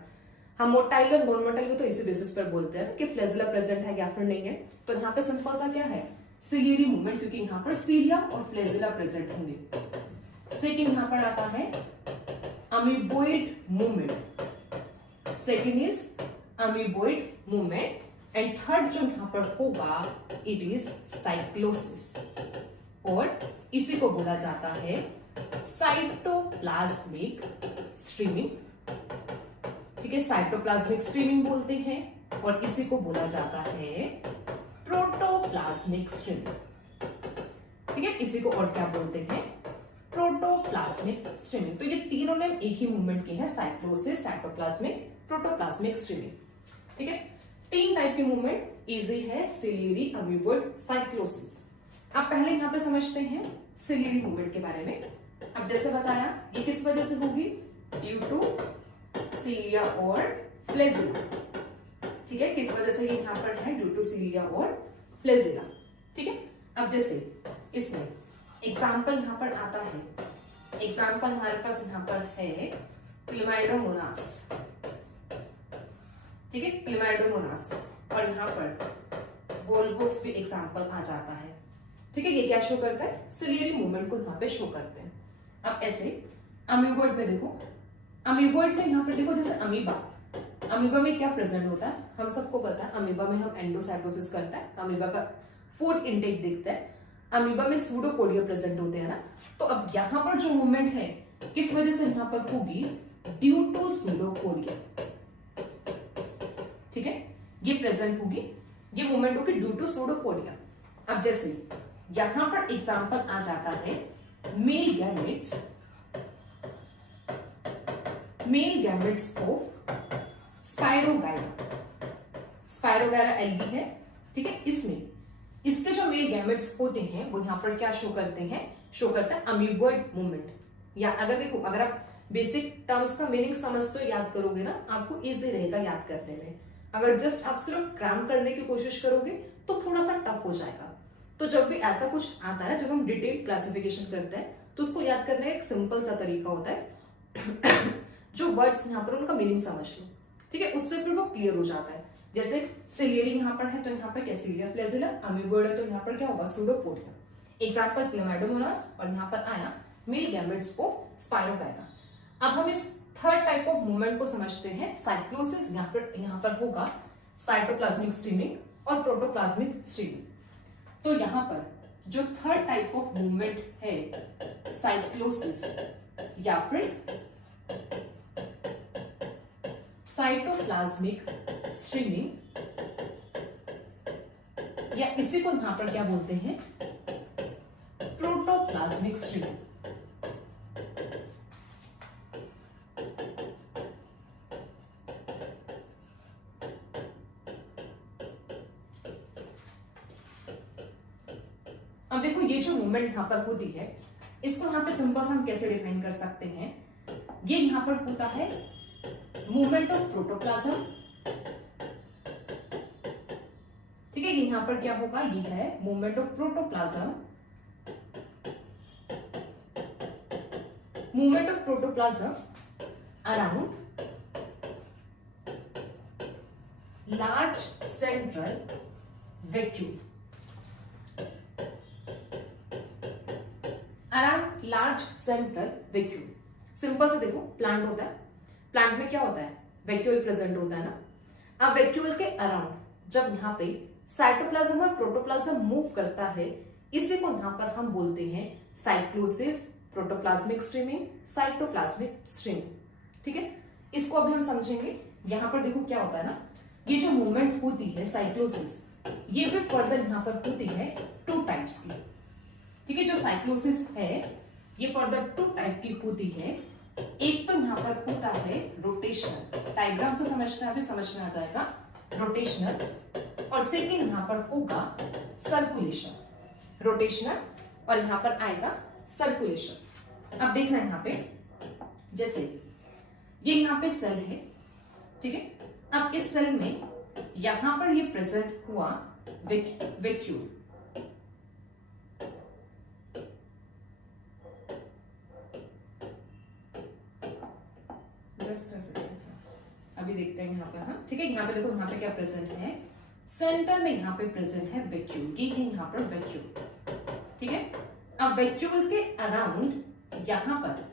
हम मोटाइल और नॉन मोटाइल भी तो इसी बेसिस पर बोलते हैं कि फ्लैजिला प्रेजेंट है या फिर नहीं है। तो यहाँ पे सिंपल सा क्या है, सिलियरी मूवमेंट, क्योंकि यहाँ पर सीलिया और फ्लैजिला प्रेजेंट होंगे। सेकेंड यहाँ पर आता है amoeboid movement, second is amoeboid movement. And third जो यहाँ पर होगा इट इज साइक्लोसिस, और इसी को बोला जाता है साइटोप्लाज्मिक स्ट्रीमिंग। ठीक है, साइटोप्लाज्मिक स्ट्रीमिंग बोलते हैं, और इसी को बोला जाता है प्रोटोप्लाज्मिक स्ट्रीमिंग। ठीक है, इसी को और क्या बोलते हैं, प्रोटोप्लाज्मिक स्ट्रीमिंग। तो ये तीनों ने एक ही मूवमेंट की है, साइक्लोसिस, साइटोप्लाज्मिक, प्रोटोप्लाज्मिक स्ट्रीमिंग। ठीक है, 3 टाइप की मूवमेंट इजी है, सिलियरी, अमीबोइड, साइक्लोसिस। अब पहले यहाँ पे समझते हैं सिलियरी मूवमेंट के बारे में। अब जैसे बताया, ये किस वजह से होगी, ड्यू टू सीलिया और फ्लैजिला। ठीक है, किस वजह से ये यहाँ पर है, ड्यू टू सीलिया और फ्लैजिला। ठीक है, अब जैसे इसमें एग्जाम्पल यहाँ पर आता है, एग्जाम्पल हमारे पास यहाँ पर है क्लेमाइडोमोनास। ठीक है, क्लेमाइडोमोनास, और यहाँ पर बोलबोक्स भी एग्जाम्पल आ जाता है। ठीक है, ये क्या शो करता है, सिलियरी मूवमेंट को यहाँ पे शो करते हैं। अब ऐसे अमीबोइड में देखो, अमीबोइड में यहाँ पर देखो, जैसे अमीबा, अमीबा में क्या प्रेजेंट होता है, हम सबको पता है। अमीबा में हम एंडोसाइटोसिस करता है, अमीबा का फूड इंटेक दिखता है, अमीबा में सूडोपोडिया प्रेजेंट होते हैं ना। तो अब यहाँ पर जो मूवमेंट है किस वजह से यहाँ पर होगी, ड्यू टू सूडोपोडिया। ठीक है, ये प्रेजेंट होगी, ये मूवमेंट होगी ड्यू टू सूडोपोडिया। अब जैसे यहां पर एग्जांपल आ जाता है male gametes, male gametes of spirogyra. Spirogyra algae है। ठीक है, इसमें इसके जो मेल गैमेट्स होते हैं वो यहां पर क्या शो करते हैं, शो करता है अमीबोइड मूवमेंट। या अगर देखो, अगर आप बेसिक टर्म्स का मीनिंग समझ तो याद करोगे ना, आपको इजी रहेगा याद करने में। अगर जस्ट आप सिर्फ क्रैम करने की कोशिश करोगे तो थोड़ा सा टफ हो जाएगा। तो जब भी ऐसा कुछ आता है, जब हम डिटेल क्लासिफिकेशन करते हैं, तो उसको याद करने का एक सिंपल सा तरीका होता है जो वर्ड्स यहाँ पर उनका मीनिंग समझ लो। ठीक है, उससे फिर वो क्लियर हो जाता है। जैसे सिलियरी यहाँ पर है तो यहाँ पर क्या, सीलिया फ्लैजिला, अमीबोइड है तो यहाँ पर क्या होगा, सूडोपोडिया। एग्जांपल क्लेमाइडोमोनास, और यहाँ पर आया मेल गैमेट्स ऑफ स्पायरोगाइरा। अब हम इस थर्ड टाइप ऑफ मूवमेंट को समझते हैं, साइक्लोसिस। यहाँ पर होगा साइटोप्लाज्मिक स्ट्रीमिंग और प्रोटोप्लाज्मिक स्ट्रीमिंग। तो यहाँ पर जो थर्ड टाइप ऑफ मूवमेंट है साइक्लोसिस या फिर साइटोप्लाज्मिक स्ट्रीमिंग, या इसी को यहां पर क्या बोलते हैं, प्रोटोप्लाज्मिक स्ट्रीमिंग। अब देखो, ये जो मूवमेंट यहां पर होती है, इसको यहां पे सिंपल से हम कैसे डिफाइन कर सकते हैं। ये यहां पर होता है मूवमेंट ऑफ प्रोटोप्लाज्म ठीक है, यहाँ पर क्या होगा, ये है movement of protoplasm, movement of protoplasm around large central vacuole, around large central vacuole. Simple से देखो, प्लांट होता है, प्लांट में क्या होता है, वैक्यूल प्रेजेंट होता है ना। अब वैक्यूल के अराउंड जब यहाँ पे साइटोप्लाज्म और प्रोटोप्लाज्म मूव करता है, इसी को यहाँ पर हम बोलते हैं cyclosis, protoplasmic streaming, cytoplasmic streaming. ठीक है, इसको अभी हम समझेंगे। यहाँ पर देखो क्या होता है ना, ये जो मूवमेंट होती है साइक्लोसिस, ये भी फर्दर यहाँ पर होती है टू टाइप्स की। ठीक है, जो साइक्लोसिस है ये फर्दर टू टाइप की होती है। एक तो यहाँ पर होता है रोटेशनल, डायग्राम से समझना है, समझ में आ जाएगा, रोटेशनल, और सेकेंड यहाँ पर होगा सर्कुलेशन, रोटेशनल और यहाँ पर आएगा सर्कुलेशन। अब देखना यहाँ पे, जैसे ये यहाँ पे सेल है, ठीक है, अब इस सेल में यहां पर ये प्रेजेंट हुआ वैक्यूल, अभी देखते हैं यहाँ पर। हाँ, ठीक है, यहाँ पे देखो, यहाँ पे क्या प्रेजेंट है, सेंटर में यहाँ पे प्रेजेंट है वैक्यूल, ये है यहाँ पर वैक्यूल। ठीक है, अब वैक्यूल के अराउंड यहाँ पर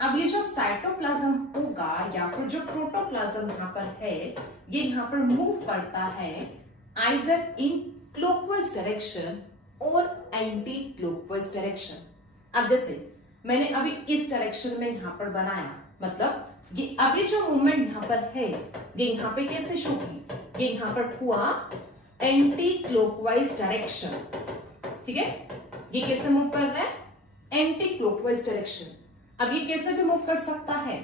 अब ये जो साइटोप्लाज्म होगा या फिर जो प्रोटोप्लाज्म यहाँ पर है, ये यहाँ पर मूव करता है आइदर इन क्लॉकवाइज डायरेक्शन और एंटी क्लॉकवाइज डायरेक्शन। अब जैसे मैंने अभी इस डायरेक्शन में यहाँ पर बनाया, मतलब ये अभी जो मूवमेंट यहाँ पर है ये यहाँ पे कैसे शो की, ये यहाँ पर हुआ एंटी क्लॉकवाइज डायरेक्शन। ठीक है, ये कैसे मूव कर रहा है, एंटी क्लॉकवाइज डायरेक्शन। अब ये कैसे भी मूव कर सकता है,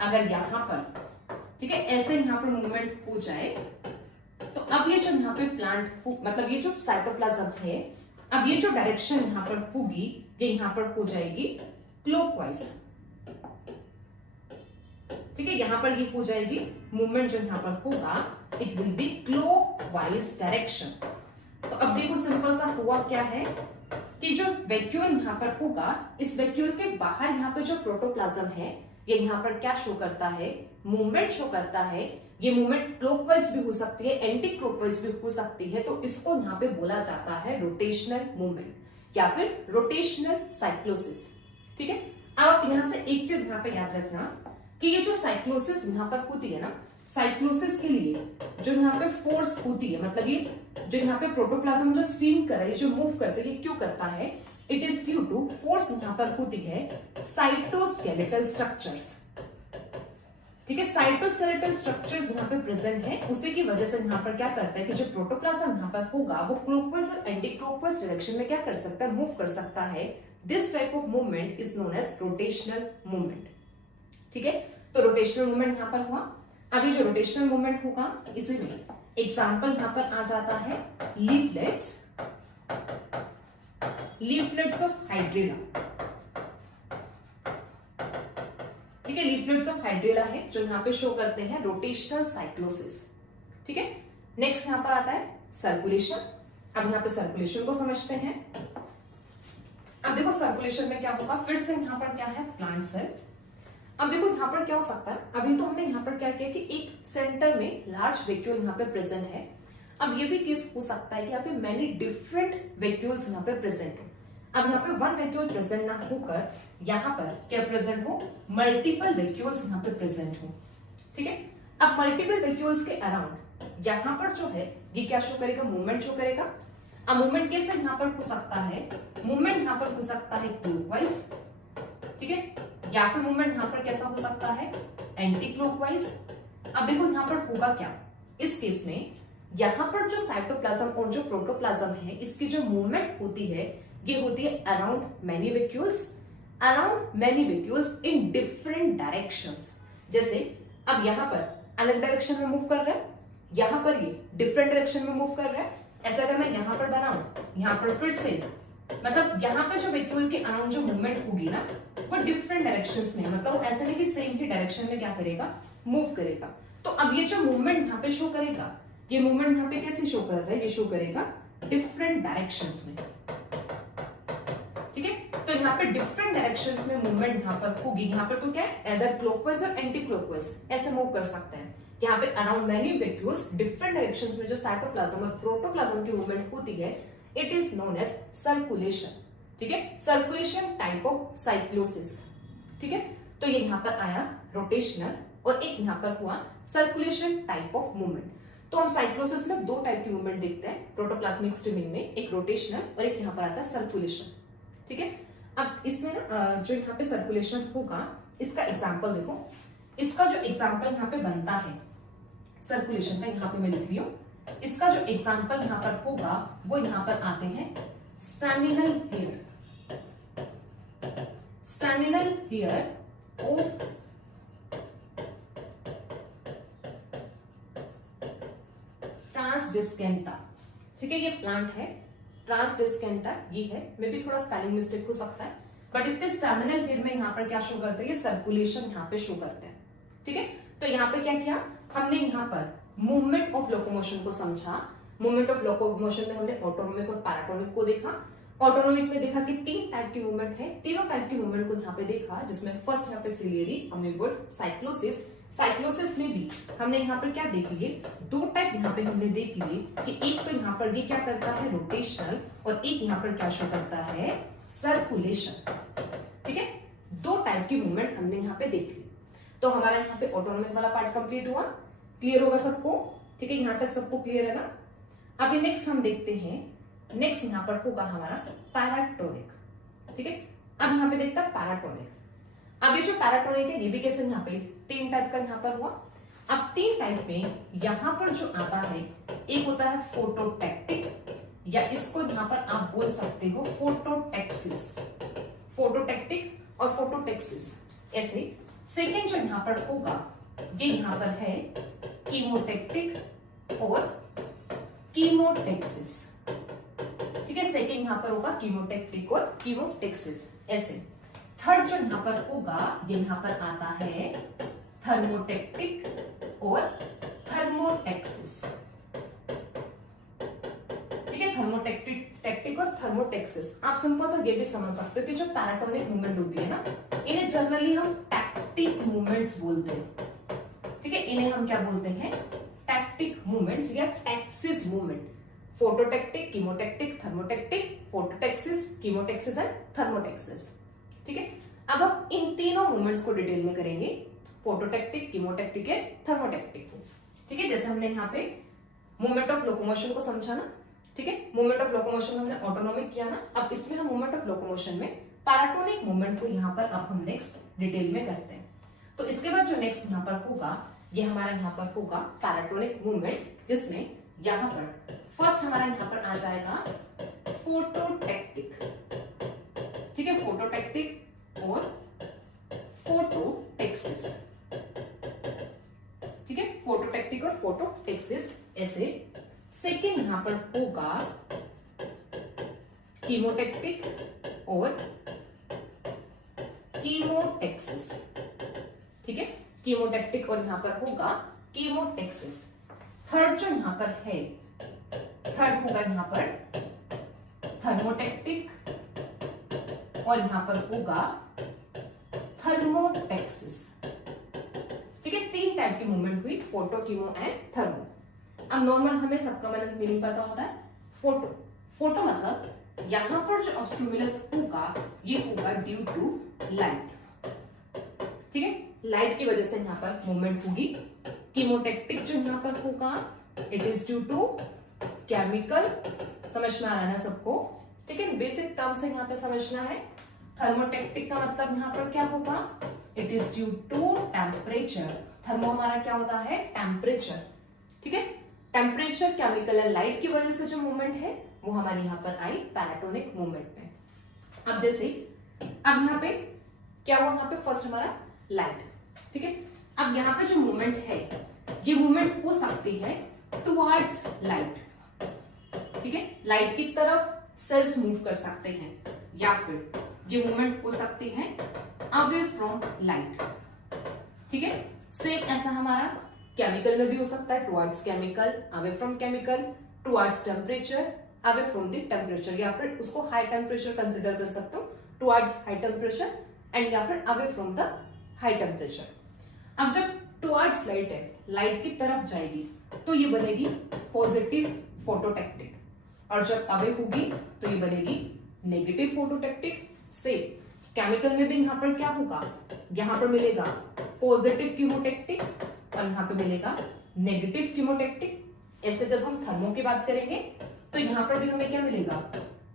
अगर यहां पर, ठीक है, ऐसे यहां पर मूवमेंट हो जाए, तो अब ये जो यहाँ पे प्लांट, मतलब ये जो साइटोप्लाज्म है, अब ये जो डायरेक्शन यहाँ पर होगी, ये यहाँ पर हो जाएगी क्लॉकवाइज। ठीक है, यहां पर ये हो जाएगी मूवमेंट जो यहाँ पर होगा, it will be clockwise direction. तो अब देखो सिंपल सा हुआ क्या है कि जो वैक्यूल यहाँ पर होगा, इस वैक्यूल के बाहर यहाँ पे जो प्रोटोप्लाज्म है, ये यहाँ पर क्या शो करता है, मूवमेंट शो करता है। ये मूवमेंट क्लॉकवाइज भी हो सकती है, एंटी क्लॉकवाइज भी हो सकती है, तो इसको यहाँ पे बोला जाता है रोटेशनल मूवमेंट या फिर रोटेशनल साइक्लोसिस। ठीक है, अब आप यहाँ से एक चीज यहाँ पे याद रखना कि ये जो साइक्लोसिस यहाँ पर होती है ना, साइक्लोसिस के लिए जो यहाँ पे फोर्स होती है, मतलब ये जो यहाँ पे प्रोटोप्लाज्म जो स्ट्रीम कर रहा है, जो मूव करता है, ये क्यों करता है, it is due to force यहाँ पर होती है साइटोस्केलेटल स्ट्रक्चर्स। ठीक है, साइटोस्केलेटल स्ट्रक्चर्स यहाँ पे प्रेजेंट है, उसी की वजह से यहाँ पर क्या करता है कि जो प्रोटोप्लाज्म यहाँ पर होगा वो क्लॉकवाइज और एंटी क्लॉकवाइज डायरेक्शन में क्या कर सकता है, मूव कर सकता है। This type of movement is known as rotational movement. ठीक है, तो रोटेशनल मूवमेंट यहाँ पर हुआ। अभी जो रोटेशनल मूवमेंट होगा, इसी में एग्जाम्पल यहाँ पर आ जाता है लीफलेट्स, लीफलेट्स ऑफ हाइड्रेला। ठीक है, लीफलेट्स ऑफ हाइड्रेला है जो यहाँ पे शो करते हैं रोटेशनल साइक्लोसिस। ठीक है, नेक्स्ट यहाँ पर आता है सर्कुलेशन। अब यहाँ पे सर्कुलेशन को समझते हैं। अब देखो सर्कुलेशन में क्या होगा, फिर से यहाँ पर क्या है, प्लांट सेल। अब देखो यहाँ पर क्या हो सकता है, अभी तो हमने यहाँ पर क्या किया कि एक सेंटर में लार्ज वैक्यूल यहाँ पे प्रेजेंट है। अब ये भी केस हो सकता है कि यहाँ पे मैनी डिफरेंट वैक्यूल्स यहाँ पे प्रेजेंट हो। अब यहाँ पे वन वैक्यूल प्रेजेंट ना होकर यहाँ पर क्या प्रेजेंट हो, मल्टीपल वैक्यूल्स यहाँ पे प्रेजेंट हो। ठीक है, अब मल्टीपल वैक्यूल्स के अराउंड यहाँ पर जो है ये क्या शो करेगा, मूवमेंट शो करेगा। अब मूवमेंट कैसे यहाँ पर हो सकता है, मूवमेंट यहाँ पर हो सकता है क्लॉकवाइज, ठीक है, या फिर मूवमेंट यहाँ पर कैसा हो सकता है, एंटी क्लॉकवाइज। अब देखो यहाँ पर होगा क्या, इस केस में यहाँ पर जो साइटोप्लाज्म और जो प्रोटोप्लाज्म है, इसकी जो मूवमेंट होती है ये होती है around many vacuoles, around many vacuoles in different directions. जैसे अब यहाँ पर अलग डायरेक्शन में मूव कर रहा है, यहाँ पर ये डिफरेंट डायरेक्शन में मूव कर रहा है। ऐसा अगर मैं यहाँ पर बनाऊं, यहाँ पर फिर से, मतलब यहाँ पे जो वैक्यूल के अराउंड जो मूवमेंट होगी ना, वो डिफरेंट डायरेक्शंस में, मतलब ऐसा नहीं कि सेम ही डायरेक्शन में क्या करेगा, मूव करेगा। तो अब ये जो मूवमेंट यहाँ पे शो करेगा, ये मूवमेंट यहाँ पे कैसे शो कर रहा है, ये शो करेगा डिफरेंट डायरेक्शंस में, ठीक है। तो यहाँ पे डिफरेंट डायरेक्शंस में मूवमेंट यहाँ पर होगी। यहाँ पर तो क्या है, इधर क्लॉकवाइज और एंटी क्लॉकवाइज ऐसे मूव कर सकते हैं। यहाँ पे around many vacuoles different directions में जो साइटोप्लाज्म और प्रोटोप्लाज्म की मूवमेंट होती है, it is known as circulation, ठीक है। सर्कुलेशन टाइप ऑफ साइक्लोसिस, ठीक है। तो ये यहाँ पर आया रोटेशनल और एक यहाँ पर हुआ सर्कुलेशन टाइप ऑफ मूवमेंट। तो हम साइक्लोसिस में दो टाइप की मूवमेंट देखते हैं प्रोटोप्लाज्मिक स्ट्रीमिंग में, एक रोटेशनल और एक यहाँ पर आता है सर्कुलेशन, ठीक है। अब इसमें ना जो यहाँ पे सर्कुलेशन होगा, इसका एग्जांपल देखो। इसका जो एग्जांपल यहाँ पे बनता है सर्कुलेशन का, यहाँ पे मैं लिख रही हूँ, इसका जो एग्जांपल यहाँ पर होगा वो यहाँ पर आते हैं स्टैमिनल हेयर, स्टैमिनल हेयर ऑफ ट्रांसडिस्केंटा, ठीक है। ये प्लांट है ट्रांसडिस्केंटा, ये है, मे भी थोड़ा स्पेलिंग मिस्टेक हो सकता है, बट इसके स्टैमिनल हेयर में यहाँ पर क्या शो करते हैं, ये सर्कुलेशन यहाँ पे शो करते हैं, ठीक है। तो यहाँ पे क्या किया हमने, यहाँ पर मूवमेंट ऑफ लोकोमोशन को समझा। मूवमेंट ऑफ लोकोमोशन में हमने ऑटोनोमिक और पैराटोनिक को देखा। ऑटोनोमिक में देखा कि तीन टाइप की मूवमेंट है, तीनों टाइप की मूवमेंट को यहाँ पे देखा, जिसमें फर्स्ट यहाँ पे सिलियरी, अमीबोइड, साइक्लोसिस। साइक्लोसिस में भी हमने यहाँ पर क्या देख लिए, दो टाइप यहाँ पे हमने देख लिए कि एक तो यहाँ पर ये क्या करता है रोटेशनल, और एक यहाँ पर क्या शो करता है सर्कुलेशन, ठीक है। दो टाइप की मूवमेंट हमने यहाँ पे देख ली। तो हमारा यहाँ पे ऑटोनोमिक वाला पार्ट कंप्लीट हुआ, क्लियर होगा सबको, ठीक है। यहाँ तक सबको क्लियर है ना। अभी नेक्स्ट हम देखते हैं, नेक्स्ट यहाँ पर होगा हमारा पैराटोनिक, ठीक है। अब यहाँ पे देखता है पैराटोनिक। अब ये जो पैराटोनिक है ये भी कैसे, यहाँ पे तीन टाइप का यहाँ पर हुआ। अब तीन टाइप में यहाँ पर जो आता है, एक होता है फोटोटैक्टिक, या इसको यहाँ पर आप बोल सकते हो फोटोटैक्सिस, फोटोटैक्टिक और फोटोटैक्सिस ऐसे। सेकेंड जो यहाँ पर होगा ये यहाँ पर है कीमोटैक्टिक और कीमोटैक्सिस, ठीक है। सेकेंड यहाँ पर होगा कीमोटैक्टिक और कीमोटैक्सिस ऐसे। थर्ड जो यहाँ पर होगा ये यहाँ पर आता है थर्मोटैक्टिक और थर्मोटैक्सिस, ठीक है। थर्मोटैक्टिक और थर्मोटैक्सिस आप सिंपल सा ये भी समझ सकते हो कि जो पैराटोनिक मूवमेंट होती है ना, इन्हें जनरली हम टैक्टिक मूवमेंट्स बोलते हैं, ठीक है। इन्हें हम क्या बोलते हैं, टैक्टिक मूवमेंट्स या टैक्सिस मूवमेंट। फोटोटैक्टिक, कीमोटैक्टिक, थर्मोटैक्टिक, फोटोटैक्सिस, कीमोटैक्सिस एंड थर्मोटैक्सिस, ठीक है। अब हम इन तीनों मूवमेंट्स को डिटेल में करेंगे, फोटोटैक्टिक, कीमोटैक्टिक एंड थर्मोटैक्टिक को, ठीक है। जैसे हमने यहाँ पे मूवमेंट ऑफ लोकोमोशन को समझा ना, ठीक है। मूवमेंट ऑफ लोकोमोशन हमने ऑटोनोमिक किया ना, अब इसमें हम मूवमेंट ऑफ लोकोमोशन में पैराटोनिक मूवमेंट को यहाँ पर अब हम नेक्स्ट डिटेल में करते हैं। तो इसके बाद जो नेक्स्ट यहाँ पर होगा ये हमारा यहाँ पर होगा पैराटोनिक मूवमेंट, जिसमें यहाँ पर फर्स्ट हमारा यहाँ पर आ जाएगा फोटोटैक्टिक, ठीक है। फोटोटैक्टिक और फोटोटैक्सिस, ठीक है। फोटोटैक्टिक और फोटोटैक्सिस ऐसे। सेकेंड यहाँ पर होगा कीमोटैक्टिक और कीमोटैक्सिस, ठीक है। कीमोटैक्टिक और यहाँ पर होगा कीमोटैक्सिस। थर्ड जो यहाँ पर है, थर्ड होगा यहाँ पर थर्मोटैक्टिक और यहाँ पर होगा थर्मोटैक्सिस, ठीक है। तीन टाइप की मूवमेंट हुई, फोटो, कीमो एंड थर्मो। अब नॉर्मल हमें सबका मतलब मीनिंग पता होता है। फोटो, फोटो मतलब यहाँ पर जो स्टिमुलस होगा ये होगा ड्यू टू लाइट, ठीक है। लाइट की वजह से यहाँ पर मूवमेंट होगी। कीमोटैक्टिक जो यहाँ पर होगा it is due to chemical, समझ में आ रहा है ना सबको, ठीक है। बेसिक टर्म से यहाँ पे समझना है। थर्मोटैक्टिक का मतलब यहाँ पर क्या होगा, it is due to temperature. Thermo हमारा क्या होता है, टेम्परेचर, ठीक है। टेम्परेचर, केमिकल एंड लाइट की वजह से जो मूवमेंट है वो हमारे यहाँ पर आई पैराटोनिक मूवमेंट में। अब जैसे अब यहाँ पे क्या हुआ, यहाँ पे फर्स्ट हमारा लाइट, ठीक है। अब यहाँ पे जो मूवमेंट है ये मूवमेंट हो सकती है टुवर्ड्स लाइट, ठीक है। लाइट की तरफ सेल्स मूव कर सकते हैं, या फिर ये मूवमेंट हो सकती है अवे फ्रॉम लाइट, ठीक है। सेम ऐसा हमारा केमिकल में भी हो सकता है towards chemical, away from chemical, towards temperature, away from the temperature, या फिर उसको हाई टेम्परेचर कंसिडर कर सकते हो, टुवर्ड्स हाई टेम्परेचर एंड या फिर away from the high temperature. अब जब टुवर्ड्स लाइट है, लाइट की तरफ जाएगी तो ये बनेगी पॉजिटिव फोटोटैक्टिक, और जब अवे होगी तो ये बनेगी नेगेटिव फोटोटैक्टिक। से केमिकल में भी यहाँ पर क्या होगा, यहाँ पर मिलेगा पॉजिटिव कीमोटैक्टिक और यहाँ पे मिलेगा नेगेटिव कीमोटैक्टिक। ऐसे जब हम थर्मो की बात करेंगे तो यहाँ पर भी हमें क्या मिलेगा,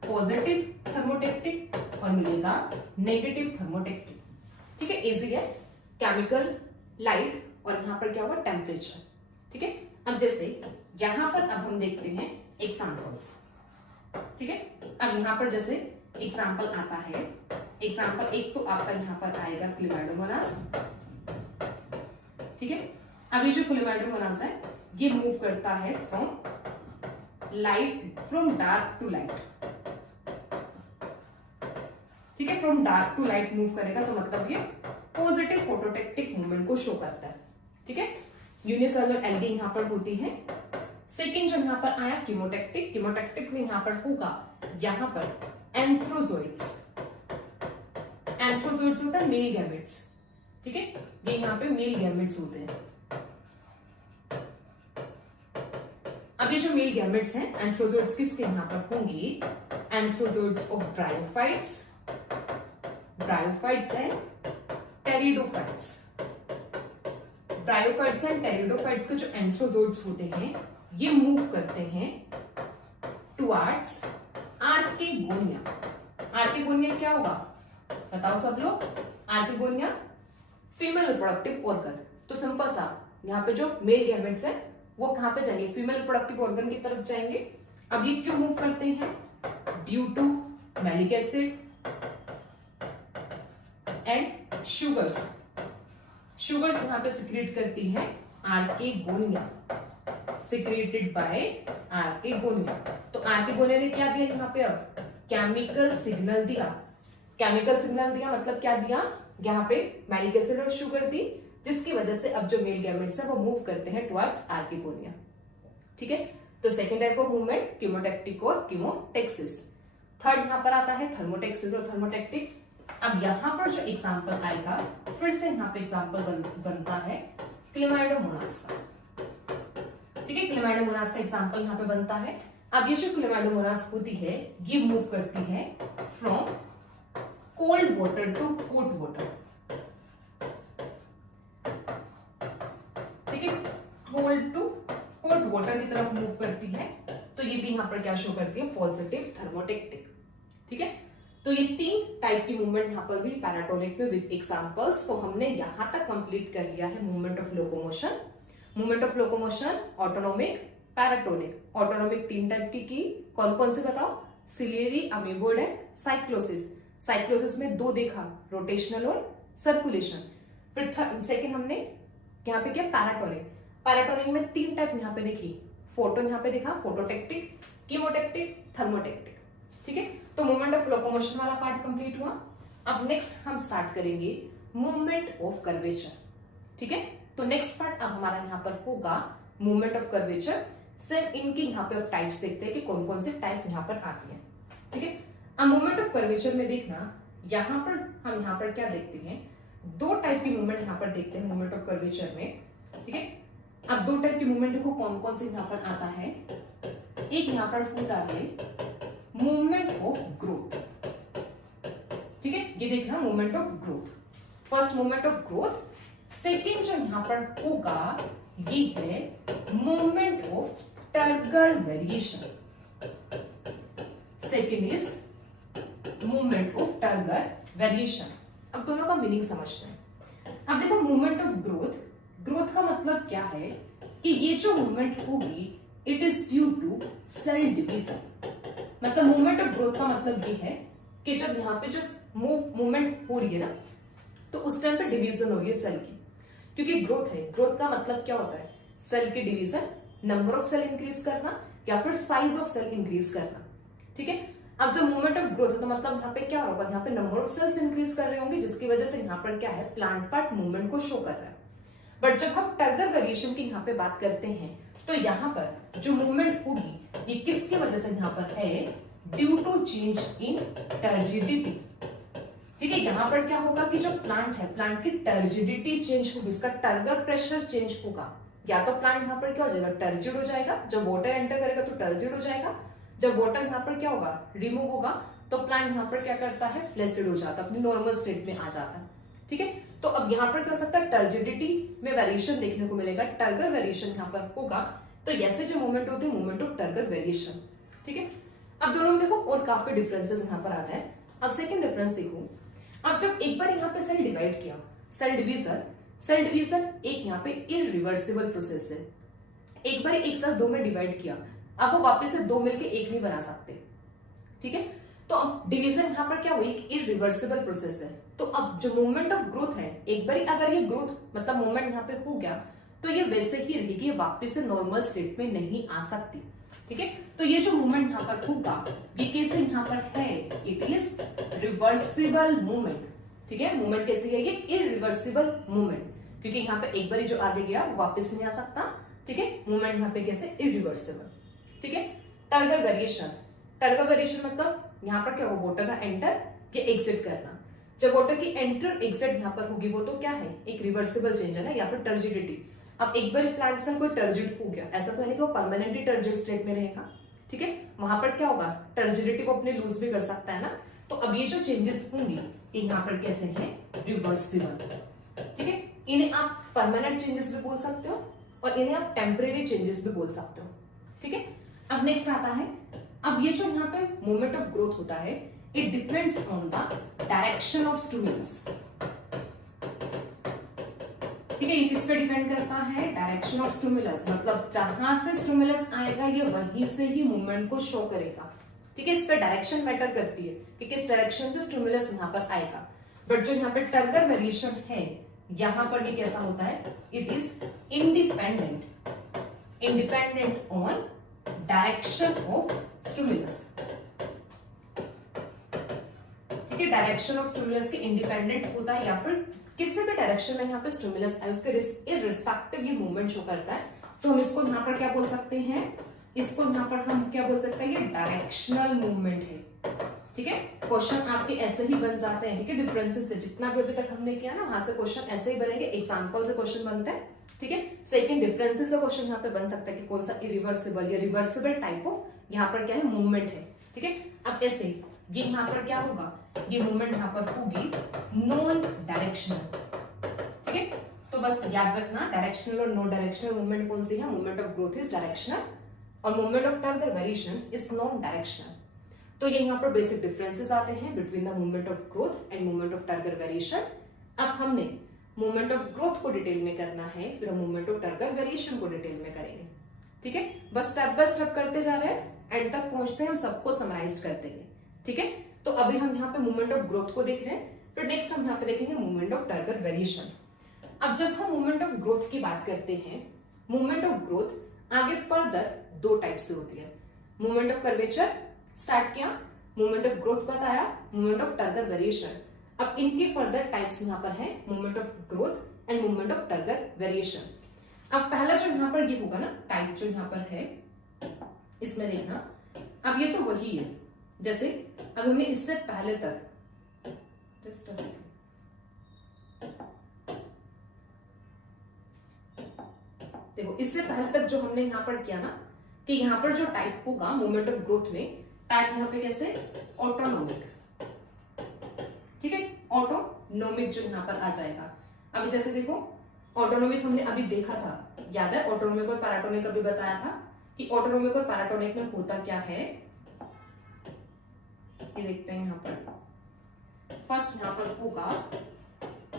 पॉजिटिव थर्मोटैक्टिक और मिलेगा नेगेटिव थर्मोटैक्टिक। ठीक है, इजी है। केमिकल, लाइट और यहाँ पर क्या होगा, टेम्परेचर। ठीक है, अब जैसे यहाँ पर अब हम देखते हैं एग्जाम्पल्स। ठीक है, अब यहाँ पर जैसे एग्जाम्पल आता है, एग्जाम्पल एक तो आपका यहाँ पर आएगा क्लेमाइडोमोनास। ठीक है, अब ये जो क्लेमाइडोमोनास है ये मूव करता है फ्रॉम डार्क टू लाइट। ठीक है, from dark to light move करेगा तो मतलब ये पॉजिटिव फोटोटैक्टिक मूवमेंट को शो करता है। ठीक है, यूनिसेलुलर एल्गी यहाँ पर होती है। सेकेंड जो यहाँ पर आया कीमोटैक्टिक, कीमोटैक्टिक में यहाँ पर होगा यहाँ पर एंथ्रोजोइड्स। एंथ्रोजोइड्स होता है मेल गैमेट्स। ठीक है, ये यहाँ पे मेल गैमेट्स होते हैं। अब ये जो मेल गैमेट्स हैं एंथ्रोजोइड्स किसके यहाँ पर होंगी, antherozoids of bryophytes, bryophytes and pteridophytes. Bryophytes and pteridophytes के जो एंथ्रोजोइड्स होते हैं ये मूव करते हैं टुवर्ड्स आर्केगोनिया। आर्केगोनिया क्या होगा बताओ सब लोग, आर्केगोनिया फीमेल रिप्रोडक्टिव ऑर्गन। तो सिंपल सा यहाँ पे जो मेल गैमेट्स है वो कहां पे जाएंगे, फीमेल रिप्रोडक्टिव ऑर्गन की तरफ जाएंगे। अब ये क्यों मूव करते हैं, due to malic acid and sugars. Sugars यहाँ पे सिक्रेट करती है आर्केगोनिया, सिक्रेटेड बाय आर्केगोनिया। तो आर्केगोनिया ने क्या दिया यहाँ पे, अब केमिकल सिग्नल दिया। केमिकल सिग्नल दिया मतलब क्या दिया, यहाँ पे मैलिक एसिड और शुगर दी, जिसकी वजह से अब जो मेल गैमेट्स है वो मूव करते हैं टुवर्ड्स आर्केगोनिया। ठीक है, तो सेकंड टाइप ऑफ मूवमेंट कीमोटैक्टिक और कीमोटेक्सिस। थर्ड यहाँ पर आता है थर्मोटेक्सिस और थर्मोटैक्टिक। अब यहाँ पर जो एग्जांपल आएगा, फिर से यहाँ पे एग्जांपल बनता है क्लेमाइडोमोनास का। ठीक है, क्लेमाइडोमोनास का एग्जांपल यहाँ पे बनता है। अब ये जो क्लेमाइडोमोनास होती है ये मूव करती है from cold water to hot water. ठीक है, कोल्ड टू हॉट वाटर की तरफ मूव करती है। तो ये भी यहाँ पर क्या शो करती है, पॉजिटिव थर्मोटैक्टिक। ठीक है, तो ये तीन टाइप की मूवमेंट यहाँ पर हुई पैराटोनिक में विद एग्जांपल्स। तो हमने यहाँ तक कंप्लीट कर लिया है movement of locomotion. Movement of locomotion autonomic, paratonic. Autonomic तीन टाइप की कौन कौन से बताओ, ciliary, amoeboid and cyclosis. Cyclosis में दो देखा, रोटेशनल और सर्कुलेशन। फिर सेकंड हमने यहाँ पे क्या, पैराटोनिक। पैराटोनिक में तीन टाइप यहाँ पे देखी, फोटो यहाँ पे देखा, फोटोटेक्टिक, कीमोटेक्टिक, थर्मोटेक्टिक। ठीक है, तो मूवमेंट ऑफ लोकोमोशन वाला पार्ट कंप्लीट हुआ। अब नेक्स्ट हम स्टार्ट करेंगे मूवमेंट ऑफ कर्वेचर। ठीक है, तो नेक्स्ट पार्ट अब हमारा यहाँ पर होगा मूवमेंट ऑफ कर्वेचर। सिर्फ इनकी यहाँ पे अब टाइप्स देखते हैं कि कौन कौन से टाइप यहाँ पर आती है। ठीक है, अब मूवमेंट ऑफ कर्वेचर में देखना, यहाँ पर हम यहाँ पर क्या देखते हैं, दो टाइप की मूवमेंट यहाँ पर देखते हैं मूवमेंट ऑफ कर्वेचर में। ठीक है, अब दो टाइप की मूवमेंट देखो कौन कौन से यहाँ पर आता है। एक यहाँ पर होता है मूवमेंट ऑफ ग्रोथ। ठीक है, ये देखना movement of growth, first movement of growth. Second जो यहाँ पर होगा ये है movement of turgor variation. Second is movement of turgor variation. अब दोनों का मीनिंग समझते हैं। अब देखो मूवमेंट ऑफ ग्रोथ, ग्रोथ का मतलब क्या है कि ये जो मूवमेंट होगी it is due to cell division. मतलब मूवमेंट ऑफ ग्रोथ का मतलब ये है कि जब यहाँ पे जो मूवमेंट हो रही है ना, तो उस टाइम पे डिवीजन हो रही है सेल की, क्योंकि ग्रोथ है। ग्रोथ का मतलब क्या होता है, सेल की division, number of cell increase करना या फिर साइज ऑफ सेल इंक्रीज करना। ठीक है, अब जब मूवमेंट ऑफ ग्रोथ है तो मतलब यहाँ पे क्या होगा, यहाँ पे नंबर ऑफ सेल्स इंक्रीज कर रहे होंगे, जिसकी वजह से यहाँ पर क्या है, प्लांट पार्ट मूवमेंट को शो कर रहा है। बट जब हम टर्गर वेरिएशन की यहाँ पे बात करते हैं तो यहाँ पर जो मूवमेंट होगी ये किसकी वजह से यहाँ पर है, due to change in turgidity. ठीक है, यहाँ पर क्या होगा कि जो प्लांट है, प्लांट की टर्जिडिटी चेंज होगी, इसका टर्गर प्रेशर चेंज होगा। या तो प्लांट यहाँ पर क्या हो जाएगा, टर्जिड हो जाएगा, जब वाटर एंटर करेगा तो टर्जिड हो जाएगा, जब वाटर यहाँ पर क्या होगा, रिमूव होगा, तो प्लांट यहाँ पर क्या करता है, फ्लैसिड हो जाता है, अपनी नॉर्मल स्टेट में आ जाता है। ठीक है, तो अब यहाँ पर क्या हो सकता है, टर्जिडिटी में वेरिएशन देखने को मिलेगा, टर्गर वेरिएशन यहाँ पर होगा। तो ऐसे जो मूवमेंट होते हैं, मूवमेंट ऑफ टर्गर वेरिएशन। ठीक है, अब दोनों में देखो और काफी डिफरेंसेस यहाँ पर आता है। अब सेकेंड डिफरेंस देखो, अब जब एक बार यहाँ पे सेल डिवाइड किया, सेल डिवीजन एक यहाँ पे इरिवर्सिबल प्रोसेस है। एक बार एक साथ दो में डिवाइड किया, अब वो वापस से दो मिलके एक नहीं बना सकते। ठीक है, तो अब डिवीजन यहाँ पर क्या हुई, इरिवर्सिबल प्रोसेस है। तो अब जो मूवमेंट ऑफ ग्रोथ है, एक बार अगर ये ग्रोथ मतलब मूवमेंट यहाँ पे हो गया तो ये वैसे ही रहेगी, वापस से नॉर्मल स्टेट में नहीं आ सकती। ठीक है, तो ये जो मूवमेंट यहाँ पर होगा ये कैसे यहाँ पर है, इट इज रिवर्सिबल मूवमेंट। ठीक है, मूवमेंट कैसे है, ये इरिवर्सिबल मूवमेंट, क्योंकि यहाँ पे एक बार जो आगे गया वो वापस नहीं आ सकता। ठीक है, मूवमेंट यहाँ पे कैसे, इरिवर्सिबल। ठीक है, टर्गर वेरिएशन मतलब यहाँ पर क्या हो, वाटर का एंटर या एग्जिट करना। जब वाटर की एंटर एग्जिट यहाँ पर होगी वो तो क्या है, एक रिवर्सिबल चेंज है ना, यहाँ पर टर्जिडिटी। अब एक बार प्लांट सेल कोई टर्जिड हो गया, ऐसा तो है नहीं कि वो परमानेंटली टर्जिड स्टेट में रहेगा। ठीक है, वहां पर क्या होगा, टर्जिडिटी को अपने लूज भी कर सकता है ना। तो अब ये जो चेंजेस होंगी ये यहाँ पर कैसे है, रिवर्सिबल। ठीक है, इन्हें आप परमानेंट चेंजेस भी बोल सकते हो और इन्हें आप टेम्परेरी चेंजेस भी बोल सकते हो। ठीक है, अब नेक्स्ट आता है, अब ये जो यहाँ पे मूवमेंट ऑफ ग्रोथ होता है, it depends on the direction of stimulus. ठीक है, ये किस पे डिपेंड करता है, डायरेक्शन ऑफ स्टिमुलस, मतलब जहां से स्टिमुलस आएगा ये वहीं से ही मूवमेंट को शो करेगा। ठीक है, इस पे डायरेक्शन मैटर करती है कि किस डायरेक्शन से स्टिमुलस यहाँ पर आएगा। बट जो यहाँ पे टर्गर वेरिएशन है, यहाँ पर ये कैसा होता है, it is independent on direction of stimulus. ठीक है, डायरेक्शन ऑफ स्टिमुलस के इंडिपेंडेंट होता है, या फिर किसी भी डायरेक्शन में यहाँ पे स्टिमुलस है उसके इररिस्पेक्टिव ये मूवमेंट शो करता है। सो हम इसको यहाँ पर क्या बोल सकते हैं, इसको यहाँ पर हम क्या बोल सकते हैं, ये डायरेक्शनल मूवमेंट है। ठीक है, क्वेश्चन आपके ऐसे ही बन जाते हैं। ठीक है, डिफरेंसेस से जितना भी अभी तक हमने किया ना, वहां से क्वेश्चन ऐसे ही बनेंगे, एग्जांपल से क्वेश्चन बनते हैं। ठीक है, सेकंड डिफरेंसेस से क्वेश्चन यहाँ पे बन सकता है कि कौन सा इरिवर्सिबल या रिवर्सिबल टाइप ऑफ यहाँ पर क्या है, मूवमेंट है। ठीक है, अब ऐसे ये यहाँ पर क्या होगा, ये मूवमेंट यहाँ पर होगी नॉन डायरेक्शनल। ठीक है, तो बस याद रखना डायरेक्शनल और नॉन डायरेक्शनल मूवमेंट कौन सी है, movement of growth is directional और movement of turgor variation is non directional. तो ये यहाँ पर बेसिक डिफरेंसेस आते हैं between the movement of growth and movement of turgor variation. अब हमने मूवमेंट ऑफ ग्रोथ को डिटेल में करना है, फिर हम मूवमेंट ऑफ टर्गर वेरिएशन को डिटेल में करेंगे। ठीक है, बस स्टेप बाय स्टेप करते जा रहे हैं, एंड तक पहुंचते हैं हम सबको समराइज करते हैं। ठीक है, तो अभी हम यहाँ पे मूवमेंट ऑफ ग्रोथ को देख रहे हैं, फिर नेक्स्ट हम यहाँ पे देखेंगे मूवमेंट ऑफ टर्गर वेरिएशन। अब जब हम मूवमेंट ऑफ ग्रोथ की बात करते हैं, मूवमेंट ऑफ ग्रोथ आगे फर्दर दो टाइप से होती है। मूवमेंट ऑफ कर्वेचर स्टार्ट किया, मूवमेंट ऑफ ग्रोथ बताया, मूवमेंट ऑफ टर्गर वेरिएशन। अब इनके फर्दर टाइप्स यहाँ पर है, movement of growth and movement of turgor variation. अब पहला जो यहाँ पर ये होगा ना टाइप जो यहाँ पर है, इसमें देखना, अब ये तो वही है जैसे अब हमने इससे पहले तक, जस्ट अ सेकंड, देखो इससे पहले तक जो हमने यहाँ पर किया ना, कि यहाँ पर जो टाइप होगा मूवमेंट ऑफ ग्रोथ में, टाइप यहाँ पे कैसे, ऑटोनोमिक। ठीक है, ऑटोनोमिक जो यहाँ पर आ जाएगा। अभी जैसे देखो ऑटोनोमिक हमने अभी देखा था, याद है, ऑटोनोमिक और पैराटोनिक अभी बताया था कि ऑटोनोमिक और पैराटोनिक में होता क्या है, ये देखते हैं। यहाँ पर फर्स्ट यहाँ पर होगा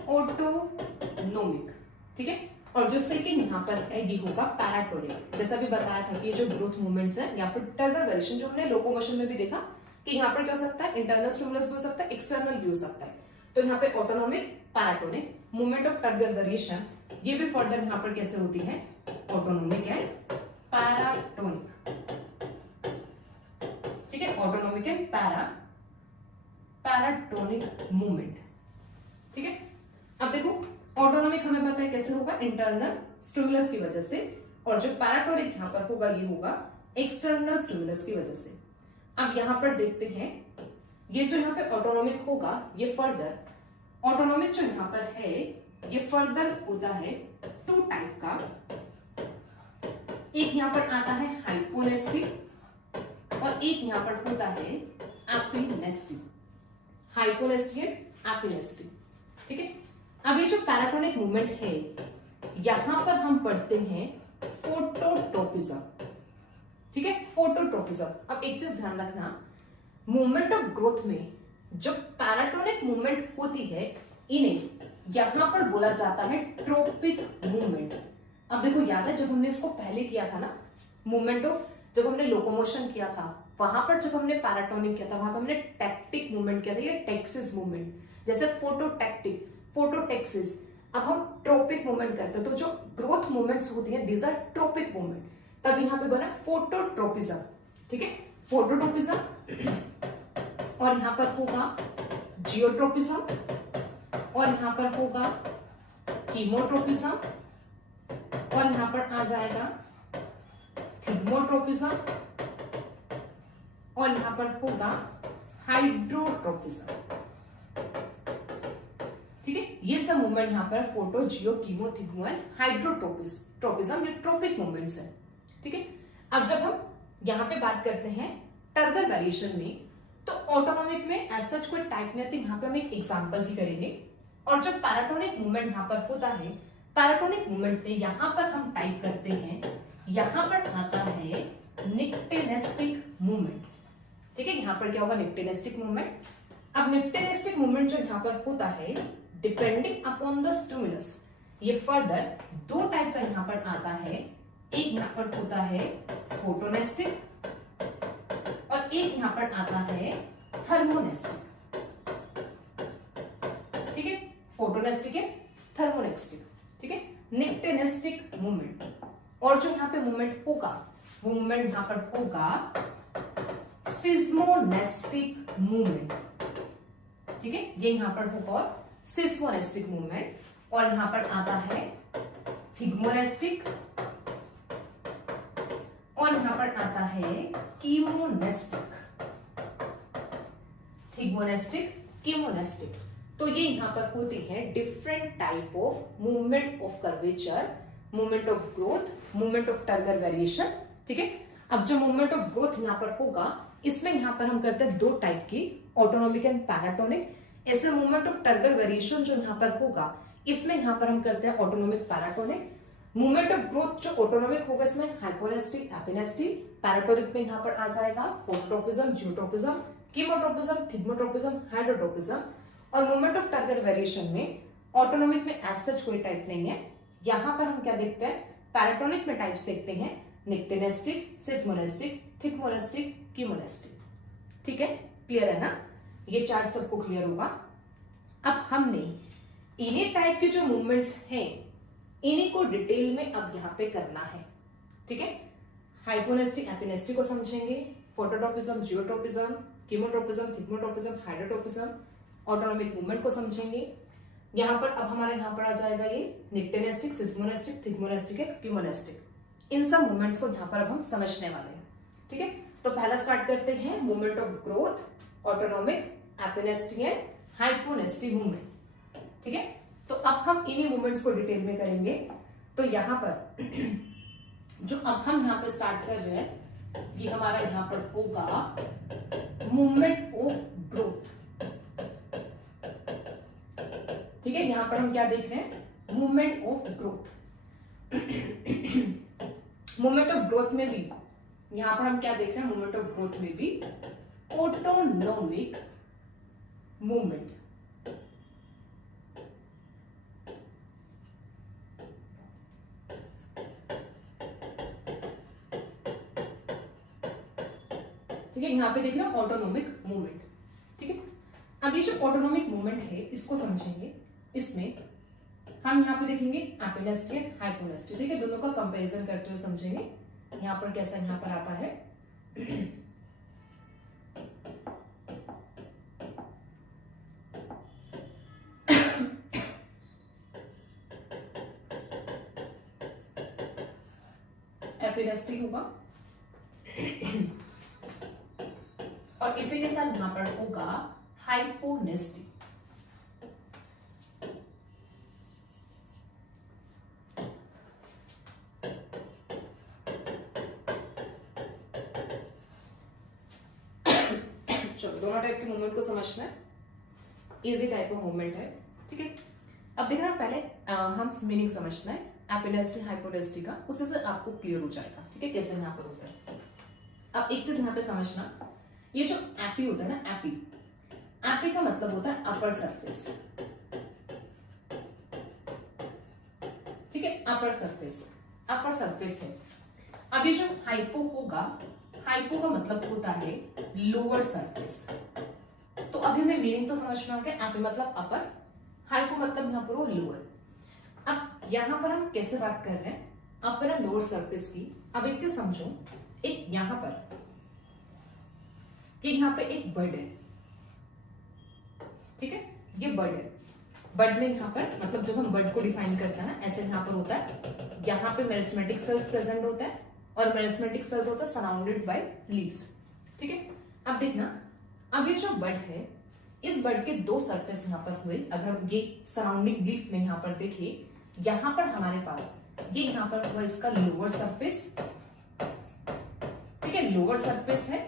ऑटोनोमिक। ठीक है, और जो सेकंड यहाँ पर है ये होगा पैराटोनिक। जैसा भी बताया था कि ये जो ग्रोथ मूवमेंट्स है, यहाँ पर टर्गर वेरिएशन जो हमने लोकोमोशन में भी देखा कि यहाँ पर क्या हो सकता है, इंटरनल स्टिमुलस भी हो सकता है, एक्सटर्नल भी हो सकता है। तो यहाँ पे autonomic, paratonic, movement of turgor variation, ये भी फर्दर यहाँ पर कैसे होती है, ऑटोनोमिक एंड पैराटोनिक। ठीक है, ऑटोनोमिक एंड पैराटोनिक मूवमेंट। ठीक है, अब देखो ऑटोनॉमिक हमें पता है कैसे होगा, इंटरनल स्टिमुलस की वजह से, और जो पैराटोनिक यहाँ पर होगा ये होगा एक्सटर्नल स्टिमुलस की वजह से। अब यहाँ पर देखते हैं, ये जो यहाँ पे ऑटोनॉमिक होगा ये फर्दर, ऑटोनॉमिक जो यहाँ पर है ये फर्दर होता है टू टाइप का। एक यहाँ पर आता है हाइपोनेस्टिक और एक यहाँ पर होता है एपिनेस्टिक, हाइपोनेस्टिक एपिनेस्टिक। ठीक है, अब ये जो पैराटोनिक मूवमेंट है यहां पर हम पढ़ते हैं फोटोट्रोपिज्म। ठीक है, फोटोट्रोपिज्म। अब एक चीज ध्यान रखना, मूवमेंट ऑफ ग्रोथ में जो पैराटोनिक मूवमेंट होती है इन्हें यहां पर बोला जाता है ट्रोपिक मूवमेंट। अब देखो याद है जब हमने इसको पहले किया था ना, मूवमेंट ऑफ, जब हमने लोकोमोशन किया था वहां पर, जब हमने पैराटोनिक किया था वहां पर हमने टैक्टिक मूवमेंट किया था, ये टेक्सिस मूवमेंट, जैसे फोटोटैक्टिक, फोटोटेक्सिस। अब हम ट्रोपिक मूवमेंट करते हैं, तो जो ग्रोथ मूवमेंट्स होती है दीज आर ट्रोपिक मूवमेंट, तब यहाँ पे बना फोटोट्रोपिज्म। ठीक है, फोटोट्रोपिज्म। और यहाँ पर होगा जियोट्रोपिज्म, और यहाँ पर होगा कीमोट्रोपिज्म, और यहाँ पर आ जाएगा थिग्मोट्रोपिज्म, और यहाँ पर होगा हाइड्रोट्रोपिज्म। ठीक है, ये सब मूवमेंट यहाँ पर photo, geo, chemo, thigmo and hydrotropism, ये ट्रोपिक मूवमेंट्स है। ठीक है, अब जब हम यहाँ पे बात करते हैं टर्गर वेरिएशन में, तो ऑटोनॉमिक में एज सच कोई टाइप नहीं आती, यहाँ पे हम एक एग्जांपल भी करेंगे। और जो पैराटोनिक मूवमेंट यहाँ पर होता है, पैराटोनिक मूवमेंट में यहाँ पर हम टाइप करते हैं, यहाँ पर आता है निक्टेनेस्टिक मूवमेंट। ठीक है, यहाँ पर क्या होगा, निक्टेनेस्टिक मूवमेंट। अब निक्टेनेस्टिक मूवमेंट जो यहाँ पर होता है डिपेंडिंग अपॉन द स्टिमुलस, ये फर्दर दो टाइप का यहाँ पर आता है, एक यहाँ पर होता है फोटोनेस्टिक और एक यहाँ पर आता है थर्मोनेस्टिक। ठीक है, फोटोनेस्टिक है, थर्मोनेस्टिक। ठीक है, निक्टेनेस्टिक मूवमेंट। और जो यहाँ पे मूवमेंट होगा वो मूवमेंट यहाँ पर होगा सिस्मोनेस्टिक मूवमेंट। ठीक है, ये यहाँ पर होगा सिस्मोनेस्टिक मूवमेंट, और यहाँ पर आता है थिग्मोनेस्टिक, और यहाँ पर आता है कीमोनेस्टिक। थिग्मोनेस्टिक, कीमोनेस्टिक। तो ये यहाँ पर होती है different type of movement of curvature, movement of growth, movement of turgor variation. ठीक है, अब जो मूवमेंट ऑफ ग्रोथ यहाँ पर होगा इसमें यहाँ पर हम करते हैं दो टाइप की, ऑटोनॉमिक एंड पैराटोनिक। ऐसे मूवमेंट ऑफ टर्गर वेरिएशन जो यहाँ पर होगा इसमें यहाँ पर हम करते हैं autonomic, paratonic. Movement of growth जो ऑटोनॉमिक होगा इसमें हाइपोनेस्टिक, एपिनेस्टिक। पैराटोनिक में यहाँ पर आ जाएगा phototropism, geotropism, chemotropism, thigmotropism, hydrotropism. और मूवमेंट ऑफ टर्गर वेरिएशन में ऑटोनॉमिक में एज सच कोई टाइप नहीं है। यहाँ पर हम क्या देखते हैं, पैराटोनिक में टाइप्स देखते हैं निक्टेनेस्टिक, सिस्मोनेस्टिक, थिग्मोनेस्टिक, कीमोनेस्टिक। ठीक है, क्लियर है ना, ये चार्ट सबको क्लियर होगा। अब हमने इन्हीं टाइप के जो मूवमेंट्स हैं इन्हीं को डिटेल में अब यहाँ पे करना है। ठीक है, हाइपोनेस्टिक, एपिनेस्टिक को समझेंगे, phototropism, geotropism, chemotropism, thigmotropism, hydrotropism, autonomic movement को समझेंगे। यहाँ पर अब हमारे यहाँ पर आ जाएगा ये निक्टेनेस्टिक, सिस्मोनेस्टिक, थिग्मोनेस्टिक, कीमोनेस्टिक। इन सब मूवमेंट्स को यहाँ पर अब हम समझने वाले हैं। ठीक है, तो पहला स्टार्ट करते हैं movement of growth, autonomic, epinastic and hyponastic movement. ठीक है, तो अब हम इन्हीं मूवमेंट्स को डिटेल में करेंगे। तो यहाँ पर जो अब हम यहाँ पे स्टार्ट कर रहे हैं ये हमारा यहाँ पर होगा मूवमेंट ऑफ ग्रोथ। ठीक है, यहाँ पर हम क्या देख रहे हैं, movement of growth. Movement of growth में भी यहाँ पर हम क्या देख रहे हैं, मूवमेंट ऑफ ग्रोथ में भी ऑटोनॉमिक मूवमेंट। ठीक है, यहाँ पे देख रहे हैं ऑटोनॉमिक मूवमेंट। ठीक है, अब ये जो ऑटोनॉमिक मूवमेंट है इसको समझेंगे। इसमें हम यहाँ पे देखेंगे एपिनेस्टिक, हाइपोनेस्टिक। ठीक है, दोनों का कंपैरिजन करते हुए समझेंगे यहाँ पर कैसा यहाँ पर आता है। एपिनेस्टी होगा और इसी के साथ यहां पर होगा हाइपोनेस्टी। चलो दोनों टाइप के मूवमेंट को समझना है, इजी टाइप ऑफ मूवमेंट है, ठीक है। अब देखना पहले हम मीनिंग समझना है एपिनेस्टी हाइपोनेस्टी का, उससे से आपको क्लियर हो जाएगा, ठीक है, कैसे यहाँ पर होता है। अब एक चीज यहाँ पे समझना, ये जो एपी होता है ना, एपी एपी का मतलब होता है अपर सरफेस, ठीक है, अपर सरफेस है। अब ये जो हाइपो होगा, हाइपो का मतलब होता है लोअर सरफेस। तो अभी हमें मीनिंग तो समझना होगा, एपी मतलब अपर, हाइपो मतलब यहाँ पर वो लोअर। अब यहाँ पर हम कैसे बात कर रहे हैं अपर एंड लोअर सरफेस की। अब एक चीज समझो, एक यहाँ पर कि यहाँ पे एक बर्ड है, ठीक है, ये बर्ड है। बर्ड में यहाँ पर मतलब जब हम बर्ड को डिफाइन करते हैं ना, ऐसे यहाँ पर होता है, यहाँ पे मेरिस्मेटिक सेल्स प्रेजेंट होता है और मेरिस्मेटिक सेल्स होता है सराउंडेड बाय लीव्स, ठीक है। अब देखना, अब ये जो बर्ड है, इस बर्ड के दो सरफेस यहाँ पर हुए। अगर हम ये सराउंडिंग लीफ में यहाँ पर देखें, यहाँ पर हमारे पास ये यहाँ पर हुआ इसका लोअर सरफेस, ठीक है, लोअर सरफेस है,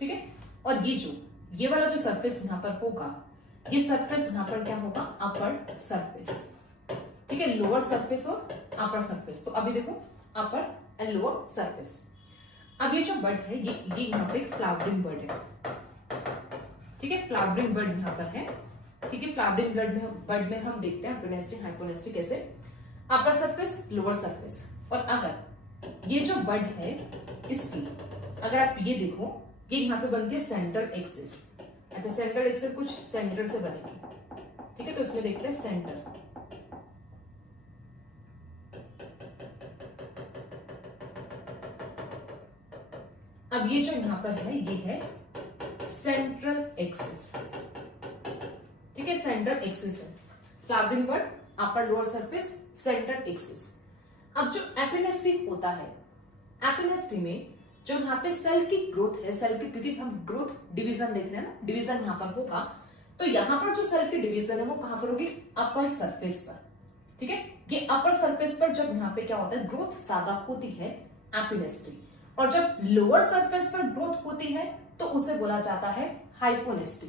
ठीक है। और ये वाला जो सरफेस यहाँ पर होगा, ये सरफेस यहाँ पर क्या होगा, अपर सरफेस, ठीक है, लोअर सरफेस और अपर सरफेस। तो अभी देखो अपर एंड लोअर सरफेस। अब ये जो बर्ड है, ये यहाँ पे फ्लावरिंग बर्ड है, ठीक है, फ्लावरिंग बर्ड यहाँ पर है, ठीक है। फ्लावरिंग बर्ड में हम देखते हैं एपिनेस्टी हाइपोनेस्टी कैसे, अपर सरफेस लोअर सरफेस। और अगर ये जो बर्ड है इसकी अगर आप ये देखो, ये यहाँ पे बनती है सेंट्रल एक्सिस। अच्छा, सेंट्रल एक्सिस कुछ सेंटर से बनेगी, ठीक है, तो इसमें देखते हैं सेंटर। अब ये जो यहाँ पर है, ये है सेंट्रल एक्सिस, ठीक है, सेंट्रल एक्सिस है। Flowering bird, upper lower surface, central axis. अब जो एपिनेस्टी होता है, एपिनेस्टी में जो यहाँ पे सेल की ग्रोथ है, सेल की, क्योंकि हम ग्रोथ डिवीजन देख रहे हैं ना, डिवीजन यहाँ पर होगा, तो यहाँ पर जो सेल की डिवीजन है वो कहां पर होगी, अपर सरफेस पर, ठीक है। ये अपर सरफेस पर जब यहाँ पे क्या होता है, ग्रोथ ज्यादा होती है एपिनेस्टी, और जब लोअर सरफेस पर ग्रोथ होती है तो उसे बोला जाता है हाइपोनेस्टी,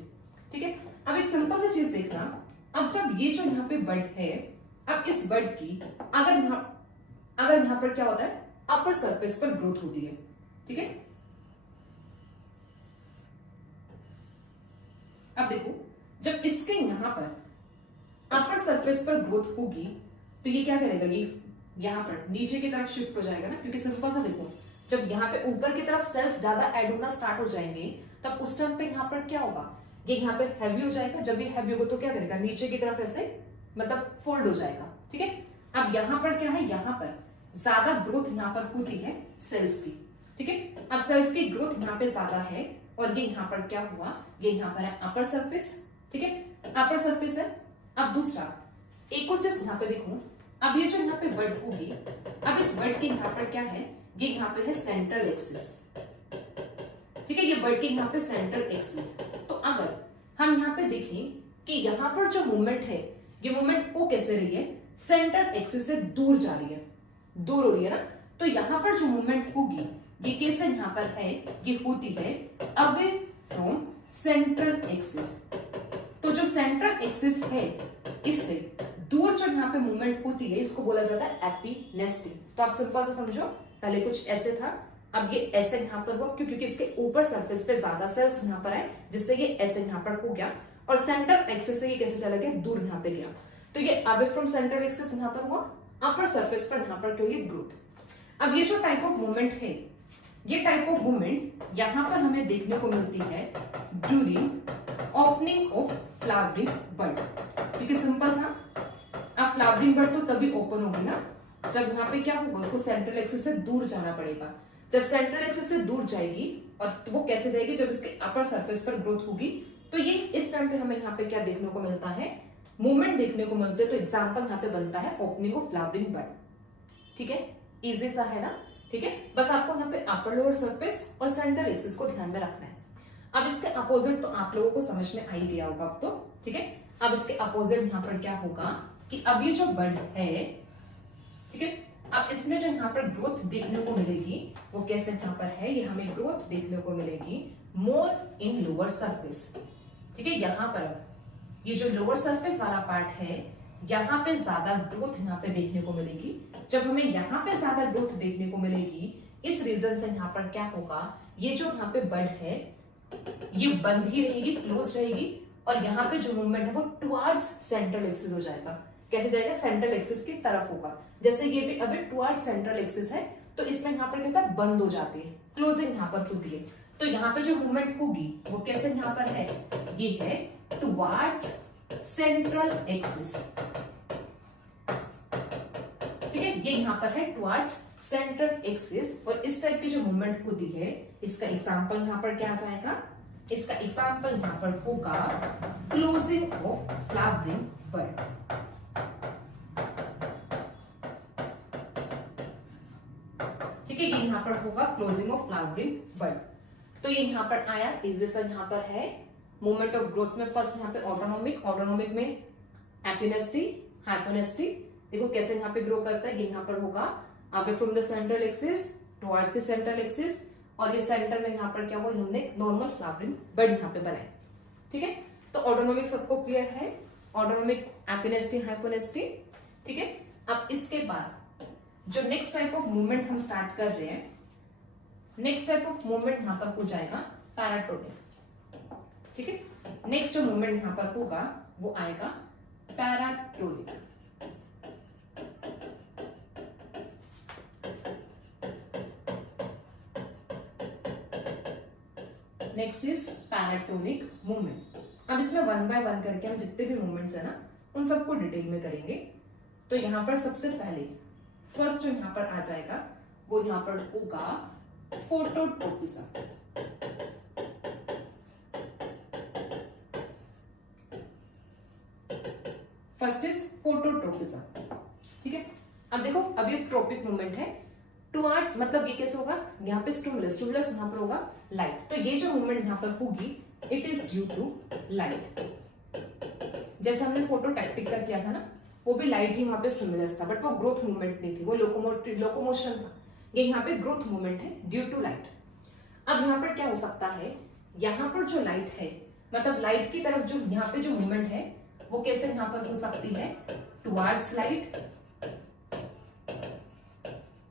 ठीक है। अब एक सिंपल सी चीज देखना, अब जब ये जो यहाँ पे बर्ड है, अब इस बर्ड की अगर यहाँ पर क्या होता है, अपर सरफेस पर ग्रोथ होती है, ठीक है। अब देखो, जब इसके यहां पर अपर सरफेस पर ग्रोथ होगी तो ये क्या करेगा, ये यहां पर नीचे की तरफ शिफ्ट हो जाएगा ना, क्योंकि सिंपल सा देखो, जब यहाँ पे ऊपर की तरफ सेल्स ज्यादा ऐड होना स्टार्ट हो जाएंगे तब उस टाइम पे यहाँ पर क्या होगा, ये यहाँ पे हैवी हो जाएगा। जब ये हैवी होगा तो क्या करेगा, नीचे की तरफ ऐसे मतलब फोल्ड हो जाएगा, ठीक है। अब यहाँ पर क्या है, यहाँ पर ज्यादा ग्रोथ यहाँ पर होती है सेल्स की, ठीक है। अब सेल्स की ग्रोथ यहाँ पे ज्यादा है और ये यहाँ पर क्या हुआ, ये यहाँ पर है अपर सरफेस, ठीक है, अपर सरफेस है। अब दूसरा एक और चीज यहाँ पे देखो, अब ये जो यहाँ पे बर्ड होगी, अब इस बर्ड के यहाँ पर क्या है, ये यहाँ पे है सेंट्रल एक्सिस, ठीक है, ये बर्ड के यहाँ पे सेंट्रल एक्सिस। तो अगर हम यहाँ पे देखें कि यहाँ पर जो मूवमेंट है, ये मूवमेंट हो कैसे रही है, सेंट्रल एक्सिस से दूर जा रही है, दूर हो रही है ना। तो यहाँ पर जो मूवमेंट होगी ये कैसे यहाँ पर है, ये होती है अवे फ्रॉम सेंट्रल एक्सिस। तो जो सेंट्रल एक्सिस है इससे दूर जो यहाँ पे मूवमेंट होती है इसको बोला जाता है एपिनेस्टी। तो आप सिंपल से समझो, पहले कुछ ऐसे था, अब ये ऐसे यहाँ पर हुआ क्योंकि इसके ऊपर सरफेस पे ज्यादा सेल्स यहाँ पर आए, जिससे ये ऐसे यहाँ पर हो गया, और सेंट्रल एक्सिस से ये कैसे चला गया, दूर यहाँ पे गया। तो ये अवे फ्रॉम सेंट्रल एक्सिस यहाँ पर हुआ, अपर सरफेस पर यहाँ पर क्यों ये ग्रोथ। अब ये जो टाइप ऑफ मूवमेंट है, ये टाइप ऑफ मूवमेंट यहाँ पर हमें देखने को मिलती है during opening of flowering bird. क्योंकि सिंपल सा, अब फ्लावरिंग बर्ड तो तभी ओपन होगी ना जब यहाँ पे क्या होगा, उसको सेंट्रल एक्सिस से दूर जाना पड़ेगा। जब सेंट्रल एक्सिस से दूर जाएगी, और वो कैसे जाएगी, जब इसके अपर सरफेस पर ग्रोथ होगी। तो ये इस टाइम पे हमें यहाँ पे क्या देखने को मिलता है, मूवमेंट देखने को मिलते हैं। तो एग्जाम्पल यहाँ पे बनता है ओपनिंग ऑफ फ्लावरिंग बर्ड, ठीक है, इजी सा है ना, ठीक है, बस आपको यहाँ पे अपर लोअर सरफेस और सेंट्रल एक्सिस को ध्यान में रखना है। अब इसके अपोजिट तो आप लोगों को समझ में आ ही गया होगा अब तो, ठीक है। अब इसके अपोजिट यहाँ पर क्या होगा कि अब ये जो बर्ड है, ठीक है, अब इसमें जो यहाँ पर ग्रोथ देखने को मिलेगी वो कैसे यहाँ पर है, ये हमें ग्रोथ देखने को मिलेगी मोर इन लोअर सरफेस, ठीक है। यहाँ पर ये जो लोअर सरफेस वाला पार्ट है, यहाँ पे ज्यादा ग्रोथ यहाँ पे देखने को मिलेगी। जब हमें यहाँ पे ज्यादा ग्रोथ देखने को मिलेगी, इस रीजन से यहाँ पर क्या होगा, ये जो यहाँ पे बर्ड है ये बंद ही रहेगी, क्लोज रहेगी, और यहाँ पे जो मूवमेंट है वो टुवर्ड्स सेंट्रल एक्सिस हो जाएगा। कैसे जाएगा, सेंट्रल एक्सिस की तरफ होगा। जैसे ये भी अभी टुवर्ड्स सेंट्रल एक्सिस है, तो इसमें यहाँ पर कहता है बंद हो जाती है, क्लोजिंग यहाँ पर होती है। तो यहाँ पे जो मूवमेंट होगी वो कैसे यहाँ पर है, ये है टुवर्ड्स सेंट्रल एक्सिस, ठीक है, ये यहाँ पर है टुवर्ड्स सेंट्रल एक्सिस। और इस टाइप की जो मूवमेंट होती है, इसका एग्जांपल यहाँ पर क्या आ जाएगा, इसका एग्जांपल यहाँ पर होगा क्लोजिंग ऑफ फ्लावरिंग बर्ड, ठीक है, ये यहाँ पर होगा क्लोजिंग ऑफ फ्लावरिंग बर्ड। तो ये यहाँ पर आया, इस यहाँ पर है मूवमेंट ऑफ ग्रोथ में फर्स्ट यहाँ पे ऑटोनोमिक, ऑटोनोमिक में एपिनेस्टी, हाइपोनेस्टी, देखो कैसे यहाँ पे ग्रो करता है। ये यहाँ पर होगा away from the central axis towards the central axis, और ये सेंटर में यहाँ पर क्या हुआ, हमने नॉर्मल फ्लावरिंग बर्ड यहाँ पे बनाए, ठीक है। तो ऑटोनोमिक सबको क्लियर है, ऑटोनोमिक, एपिनेस्टी, हाइपोनेस्टी, ठीक है। अब इसके बाद जो नेक्स्ट टाइप ऑफ मूवमेंट हम स्टार्ट कर रहे हैं, नेक्स्ट टाइप ऑफ मूवमेंट यहाँ पर हो जाएगा पैराटोनिक, ठीक है। नेक्स्ट जो मूवमेंट यहाँ पर होगा वो आएगा paratonic. Next is paratonic movement. अब इसमें वन बाय वन करके हम जितने भी मूवमेंट्स है ना उन सबको डिटेल में करेंगे। तो यहाँ पर सबसे पहले फर्स्ट जो यहाँ पर आ जाएगा वो यहाँ पर होगा फोटोट्रोपिज्म। फर्स्ट इज फोटोट्रोपिज्म, ठीक है। अब देखो, अब ये ट्रोपिक मूवमेंट है टुवर्ड्स, मतलब ये कैसे होगा, यहाँ पे स्टिमुलस, स्टिमुलस यहाँ पर होगा लाइट। तो ये जो मूवमेंट यहाँ पर होगी it is due to light. जैसे हमने फोटो टैक्टिक का किया था ना, वो भी लाइट ही वहां पे स्टिमुलस था, बट वो ग्रोथ मूवमेंट नहीं थी, वो लोकोमोशन था। ये यहाँ पे ग्रोथ मूवमेंट है ड्यू टू लाइट। अब यहाँ पर क्या हो सकता है, यहाँ पर जो लाइट है, मतलब लाइट की तरफ जो यहाँ पे जो मूवमेंट है वो कैसे यहाँ पर हो सकती है, टुवर्ड्स लाइट,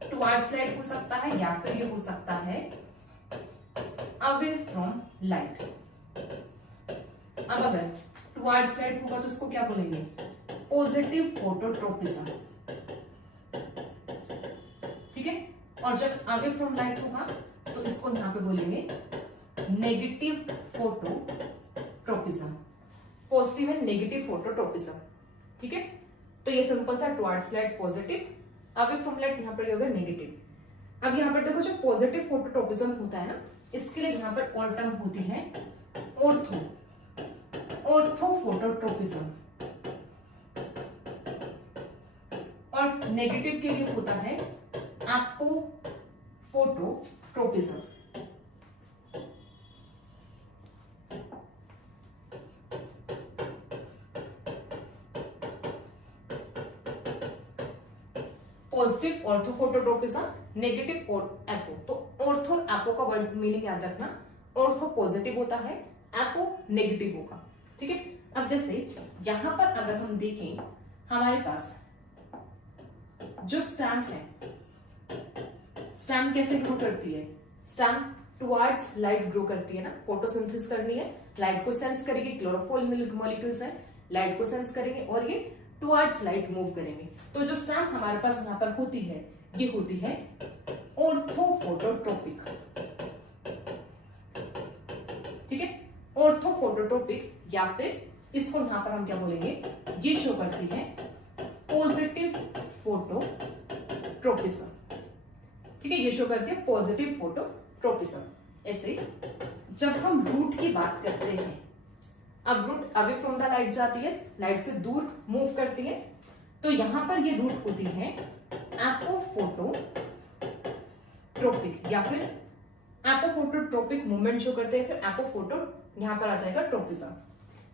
टुवर्ड्स लाइट हो सकता है, या फिर ये हो सकता है अवे फ्रॉम लाइट। अब अगर टुवर्ड्स लाइट होगा तो उसको क्या बोलेंगे, पॉजिटिव फोटोट्रोपिज्म, ठीक है। और जब अवे फ्रॉम लाइट होगा तो इसको यहां पे बोलेंगे negative phototropism. Positive and negative phototropism, ठीक है। तो ये सिंपल सा towards light positive, away from light यहाँ पर होगा नेगेटिव। अब यहाँ पर देखो जो पॉजिटिव फोटोट्रोपिज्म होता है ना, इसके लिए यहाँ पर और टर्म होती है ऑर्थो फोटोट्रोपिज्म, और नेगेटिव के लिए होता है apo phototropism. Positive ortho phototropism, negative apo. तो ऑर्थो और एपो का वर्ड मीनिंग याद रखना, ऑर्थो पॉजिटिव होता है, एपो नेगेटिव होगा, ठीक है। अब जैसे यहां पर अगर हम देखें, हमारे पास जो स्टैम है, स्टैम कैसे ग्रो करती है, स्टैम टुवर्ड्स लाइट ग्रो करती है ना, फोटोसिंथेसिस करनी है, लाइट को सेंस करेगी, क्लोरोफिल मॉलिक्यूल्स है, लाइट को सेंस करेंगे और ये टुवर्ड्स लाइट मूव करेंगे। तो जो स्टैम हमारे पास यहाँ पर होती है ये होती है ऑर्थोफोटोट्रोपिक, ठीक है, ऑर्थोफोटोट्रोपिक, या फिर इसको यहाँ पर हम क्या बोलेंगे, ये शो करती है पॉजिटिव फोटोट्रोपिज्म, ठीक है, ये शो करती है पॉजिटिव फोटोट्रोपिज्म। ऐसे जब हम रूट की बात करते हैं, अब root away from the light जाती है, लाइट से दूर मूव करती है, तो यहां पर ये रूट होती है एपोफोटोट्रोपिक, ट्रोपिक या फिर एपोफोटोट्रोपिक मूवमेंट जो करते हैं, फिर एपोफोटो यहां पर आ जाएगा ट्रोपिज्म,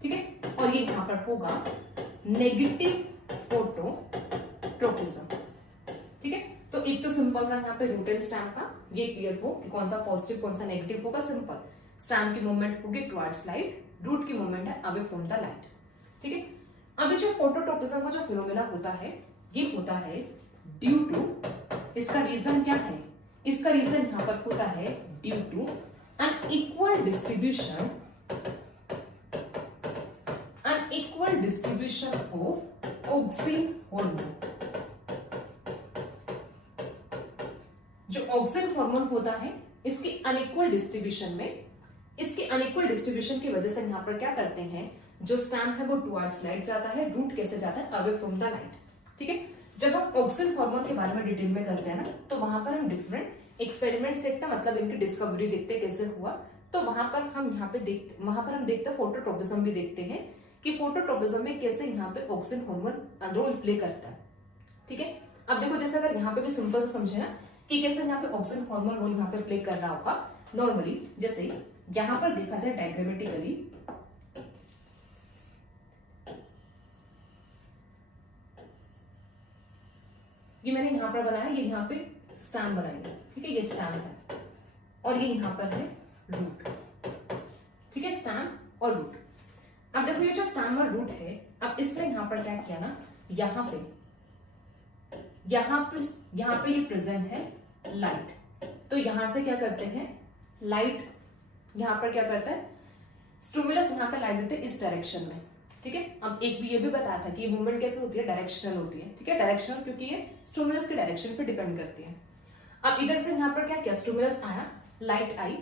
ठीक है। और ये यहां पर होगा नेगेटिव फोटोट्रोपिज्म, ठीक है। तो एक तो सिंपल सा यहाँ पे रूट एंड स्टेम का ये क्लियर हो कि कौन सा पॉजिटिव कौन सा नेगेटिव होगा। सिंपल, स्टेम की मूवमेंट होगी टुवर्ड्स लाइट, रूट की मूवमेंट है अवे फ्रॉम द लाइट, ठीक है। अभी जो फोटोट्रोपिज्म का जो फिनोमेना होता है ये होता है ड्यू टू, इसका रीजन क्या है, इसका रीजन यहां पर होता है due to unequal distribution of auxin hormone. जो ऑक्सिन हार्मोन होता है इसकी अनइक्वल डिस्ट्रीब्यूशन में, इसकी अनइक्वल डिस्ट्रीब्यूशन की वजह से यहां पर क्या करते हैं, जो स्टेम है वो टुवर्ड्स लाइट जाता है, रूट कैसे जाता है अवे फ्रॉम द लाइट, ठीक है। जब हम ऑक्सिन हार्मोन के बारे में डिटेल में करते हैं ना, तो वहां पर हम डिफरेंट एक्सपेरिमेंट्स देखते हैं, मतलब इनकी डिस्कवरी देखते हैं कैसे हुआ। तो वहां पर हम देखते हैं फोटोट्रोपिज्म भी देखते हैं कि फोटोट्रोपिज्म में कैसे यहाँ पे ऑक्सिन हार्मोन रोल प्ले करता है, ठीक है। अब देखो जैसे अगर यहाँ पे भी सिंपल समझे ना कि कैसे यहाँ पे ऑक्सिन हार्मोन रोल यहाँ पे प्ले कर रहा होगा। नॉर्मली जैसे यहाँ पर देखा जाए डायग्रामेटिकली, ये मैंने यहाँ पर बनाया, ये यहाँ पे स्टेम बनाएंगे, ठीक है। ये स्टेम है और ये यहाँ पर है रूट, ठीक है, स्टेम और रूट। अब देखो ये जो स्टेम और रूट है, अब इसने यहाँ पर क्या किया ना, यहाँ पे ये प्रेजेंट है लाइट, तो यहां से क्या करते हैं, लाइट यहां पर क्या करता है, स्टिमुलस यहाँ पे लाइट देते हैं इस डायरेक्शन में, ठीक है। अब एक भी ये भी बताया था कि ये मूवमेंट कैसे होती है, डायरेक्शनल होती है, ठीक है। डायरेक्शनल क्योंकि ये स्टिमुलस के डायरेक्शन पे डिपेंड करती है। अब इधर से यहाँ पर क्या किया, स्टिमुलस आया, लाइट आई,